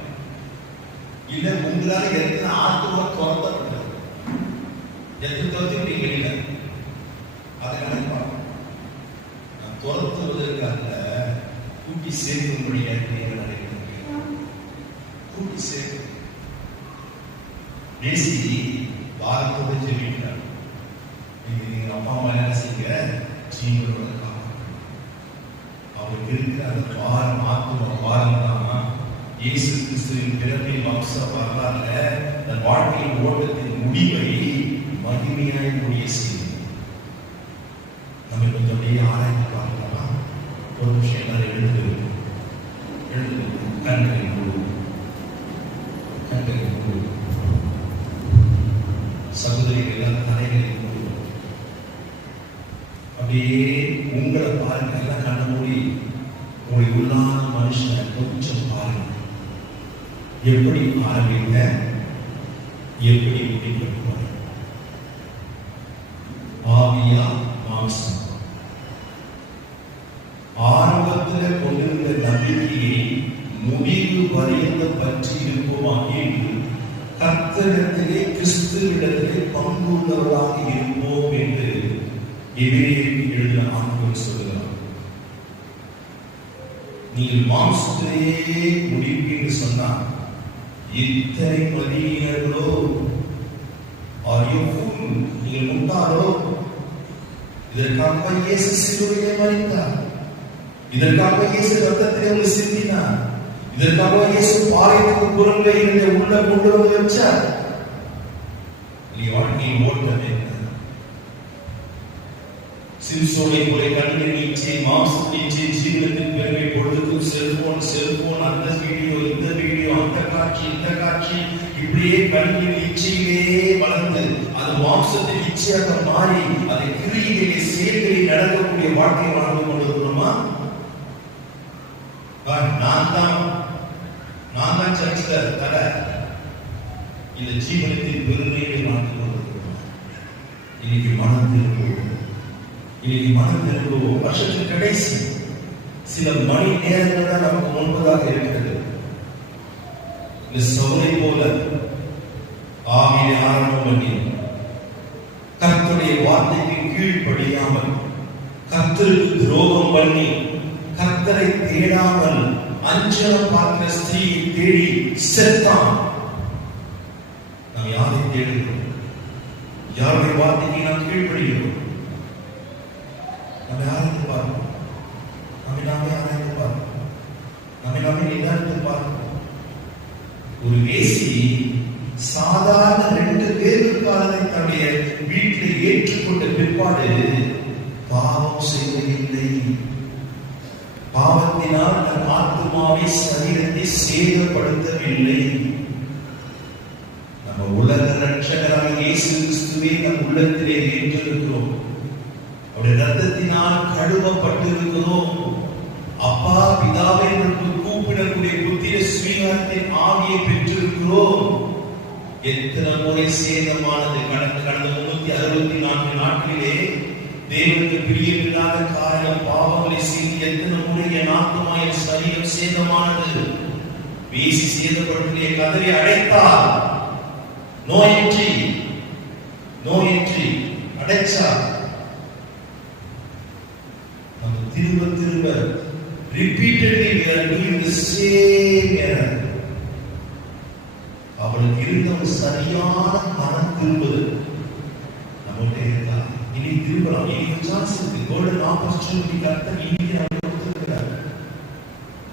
இல்ல உங்களால எத்தனை ஆத்மா துரத்தப்பட்டது, எத்தனை துரத்தி இல்லை அதை கணக்கு நான் துரத்துவதற்காக கூட்டி சேர்க்கும்படியா நீங்கள் நினைக்கிறீங்க. கூட்டி சேர்க்க பேசி பாரத்தோடு ஜெபிக்கிறார். நீங்க அப்பா அம்மா என்ன செய்ய ஜீவனோட அவருக்கு இருக்கிற அந்த பாரம் ஆத்ம பாரம் தான் இயேசு கிறிஸ்துவின் பிறப்பின் வம்ச வரலாறுல தன் வாழ்க்கையின் ஓட்டத்தின் முடிவை மகிமையாய் முடிய செய்யும். நம்ம கொஞ்சம் அப்படியே ஆராய்ந்து பார்க்கலாம். ஒரு விஷயம் எல்லாரும் எழுந்து கண்களின் குழு சகோதரிகள் எல்லாம் தலைகளின் குழு அப்படியே உங்களை பாருங்க. எல்லாம் கண்ண மூடி உங்களுடைய உள்ளான மனுஷனை கொஞ்சம் பாருங்க. எப்படி ஆரம்பிங்க, எப்படி முடிவு? ஆவியா மாம்சம். ஆரம்பத்தில் கொண்டிருந்த நம்பிக்கையை முடிவு வரைந்த பற்றி இருப்போமாக கர்த்தரிடத்திலே கிறிஸ்துவிடத்திலே பங்குள்ளவர்களாக இருப்போம் என்று எபிரேயருக்கு எழுதின ஆண்டவர் சொல்கிறார். நீங்கள் மாம்சத்திலேயே முடிப்பீங்க சொன்னார். இத்தனை மதியினர்களோ நீங்கள் முட்டாளோ? இதற்காக இயேசு சிலுவையிலே மரித்தார். இதற்காக இயேசு ரத்தத்திலே உங்களை சிந்தினார். இதற்காக இயேசு பாறைக்கு புறங்களே இருந்த உள்ள கொண்டு வந்து வச்சார். நீ வாழ்க்கையின் ஓட்டம் என்ன? சிம்சோனை போல கண்ணின் நீச்சை, மாம்ச நீச்சை, ஜீவனத்தின் பெருமை, பொழுதுக்கும் செல்போன் அந்த வீடியோ, இந்த வீடியோ, அந்த காட்சி, இந்த காட்சி, இப்படியே கண்ணின் இச்சையிலே வளர்ந்து அது மாம்சத்தின் இச்சையாக மாறி அதை கிரியைகளிலே செயல்களில் நடக்கக்கூடிய வாழ்க்கை வாழ்ந்து கொண்டிருக்கிறோமா? நான் தான் சர்ச்சில் தர இந்த ஜீவனத்தின் பெருமையை வாழ்ந்து கொண்டிருக்கிறோம். இன்னைக்கு மனம் திரும்புவோம். வருஷத்தின் கடைசி சில மணி நேரங்கள் தான் நமக்கு முன்பதாக இருக்கிறது. இந்த சவுலை போல ஆவியை ஆரம்பம் பண்ணி கர்த்தருடைய வார்த்தைக்கு கீழ்ப்படியாமல், கர்த்தருக்கு துரோகம் பண்ணி, கர்த்தரை தேடாமல் அஞ்சலம் பார்க்கிற ஸ்திரீயை தேடி செத்தான். நாம் யாரை தேடுகிறோம்? யாருடைய வார்த்தைக்கு நாம் கீழ்ப்படுகிறோம்? நம்ம யாருக்கு பார்க்கிறோம்? நாமே யாருக்கு பார்க்கிறோம்? நாமே நிதானித்து பார்க்கிறோம். ஒரு வேசி சாதாரண 2 பேருக்காரனை தன்னுடைய வீட்டில் ஏற்றுக்கொண்ட பிற்பாடு பாவம் செய்வதில்லை. பாவத்தினால் தன் ஆத்மாவை சரீரத்தை சேதப்படுத்தவில்லை. நம்ம உலக ரட்சகராக இயேசு கிறிஸ்துவை நம் உள்ளத்திலே ஏற்றிருக்கிறோம். அவருடைய ரத்தத்தினால் கழுவப்பட்டிருக்கிறோம். அப்பா பிதாவை என்று கூப்பிடக்கூடிய புத்திர ஸ்வீகாரத்தின் ஆவியை பெற்றிருக்கிறோம். எத்தனை முறை சேதமானது! கடந்த 364 நாட்களிலே தேவனுக்கு பிரியமில்லாத காரியம் பாவங்களை செய்து எத்தனை முறை என் ஆத்மா என் சரீரம் சேதமானது. வீசி சேதப்படுத்திய கதவை அடைத்தார். நோயின்றி அடைச்சார். நம்ம திரும்ப repeatedly we are doing the same error. அவளுக்கு இருந்த ஒரு சரியான மனம் திரும்புதல் நம்மகிட்ட இருந்தா இனி திரும்பலாம். இனி ஒரு சான்ஸ் இருக்கு. கோல்டன் ஆப்பர்ச்சுனிட்டி கர்த்தர் இன்னைக்கு நமக்கு கொடுத்திருக்கிறார்.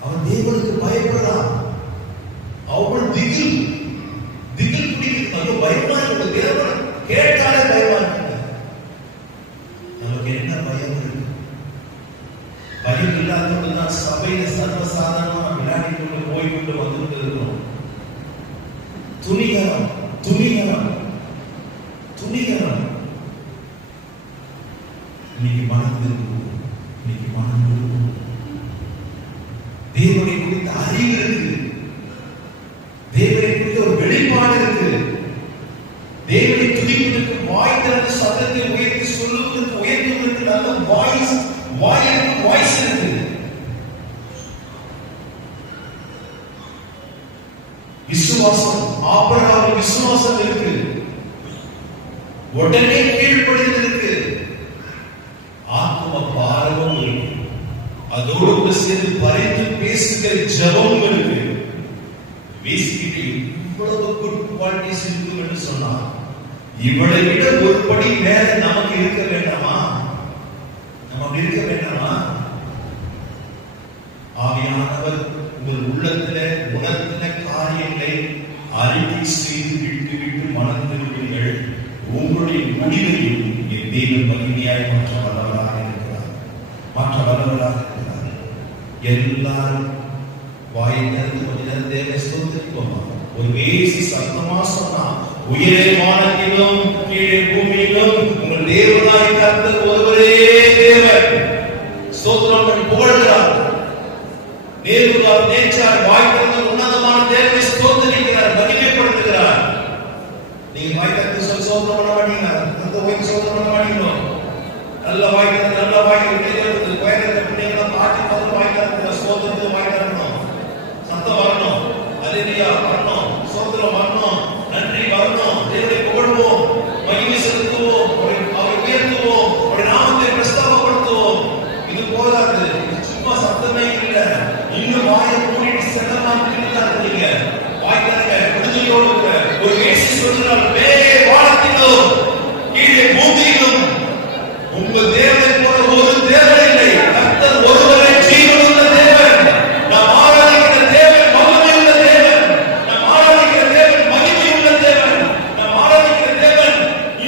அவன் தேவனுக்கு பயப்படலாம். அவள் திகில் பிடிக்கிறது பயமா இருக்கு. தேவன் கேட்டாலே பயமா இருக்கு. நமக்கு என்ன பயம் இருக்கு? துணிகரம், துணிகரம், துணிகரம். இன்னைக்கு மனம் திரும்பும், இன்னைக்கு மனம் திரும்பும். தேவனை குறித்த அறிவு இருக்கு, தேவனை குறித்த ஒரு வெளிப்பாடு இருக்கு. தேவனை துதிப்பதற்கு வாய் திறந்த சத்தத்தை உயர்த்தி சொல்லுவதற்கு உயர்த்துவதற்கு நல்ல வாய்ஸ் இருக்கு. விசுவாசம், ஆபிரகாம் விசுவாசம் இருக்கு, உடனே கீழ்ப்படிதல் இருக்கு, ஆத்ம பாரமும் இருக்கு, அதோடு சேர்ந்து பரிந்து பேசுகிற ஜெபமும் இருக்கு. பேசிக்கிட்டு இவ்வளவு குட் குவாலிட்டிஸ் இருக்கு என்று சொன்னா இவளை விட ஒரு படி மேல நமக்கு இருக்க வேண்டாமா? நமக்கு இருக்க வேண்டாமா? ஆவியானவர் உங்கள் உள்ளத்துல உணர்த்தின காரியங்களை அறிக்கை செய்து விட்டு மனம் திரும்புங்கள். உங்களுடைய முடிவையும் என் தேவன் மகிமையாய் மாற்ற வல்லவராக இருக்கிறார், மாற்ற வல்லவராக இருக்கிறார். எல்லாரும் வாயை திறந்து கொஞ்ச நேரம் தேவனை ஸ்தோத்திரிப்போமா? ஒரு வேசி சத்தமா சொன்னா, உயரே வானத்திலும் கீழே பூமியிலும் உங்கள் தேவனாய் கர்த்தர் ஒருவரே தேவன். ஸ்தோத்திரம் புகழ்கிறார். நேச்சார் வாய் திறந்து உன்னதமான தேவனை ஸ்தோத்திரிக்கிறார், மகிமைப்படுத்துகிறார். நீங்க வாய் திறந்து ஸ்தோத்திரம் பண்ண மாட்டீங்க, அந்த வாய்க்கு ஸ்தோத்திரம் பண்ண மாட்டீங்களோ? நல்ல வாய் திறந்து நல்ல வாய் திறந்து பயணத்தை பிள்ளைகளை மாற்றி பார்த்து வாய் திறந்து ஸ்தோத்திரத்தை வாய் திறக்கணும், சத்தம் வரணும், அல்லேலூயா வரணும், ஸ்தோத்திரம் வரணும், நன்றி வரணும், தேவனை புகழ்வோம், மகிமை செலுத்துவோம், அவரை உயர்த்துவோம், அவருடைய நாமத்தை பிரஸ்தாபப்படுத்துவோம். இது போதாது, சும்மா சத்தமே இல்ல, இன்னும் வாயை மூடிட்டு செல்லமான்னு நீங்க வாய் திறங்க, விடுதலையோடு ஒரு வேசி சொல்கிறார், மேலே வானத்திலும் கீழே பூமியிலும் உங்கள் தேவனை போல ஒரு தேவன் இல்லை, கர்த்தர் ஒருவரே ஜீவனுள்ள தேவன். நாம் ஆராதிக்கிற தேவன் மகிமையுள்ள தேவன், நாம் ஆராதிக்கிற தேவன் மகிமையுள்ள தேவன், நாம் ஆராதிக்கிற தேவன்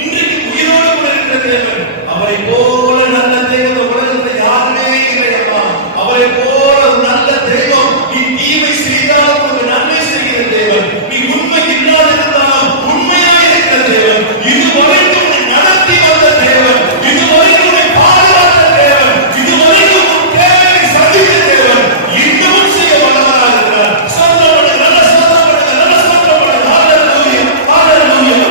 இன்றைக்கு உயிரோடு கூட இருக்கிற தேவன். அவரை போல நல்ல தெய்வம் உலகத்தில் யாருமே இல்லையம்மா. அவரை போல நல்ல தெய்வம், நீ தீமை செய்தாலும் உனக்கு நன்மை செய்கிற தேவன், நீ உண்மை இல்லாதிருந்தாலும் உண்மையாக இருக்கிற தேவன், இதுவரைக்கும் உன்னை நடத்தி வந்த தேவன், இதுவரைக்கும் உன்னை பாதுகாத்த தேவன், இதுவரைக்கும் உன் தேவையை சந்தித்த தேவன், இன்னமும் செய்ய வல்லவராக இருக்கிறார். ஸ்தோத்திரம் பண்ணுங்க, நல்ல ஸ்தோத்திரம் பண்ணுங்க, நல்ல ஸ்தோத்திரம் பண்ணுங்க. ஹalleluya, ஹalleluya.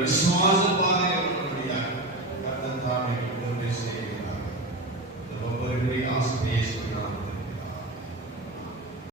விசுவாச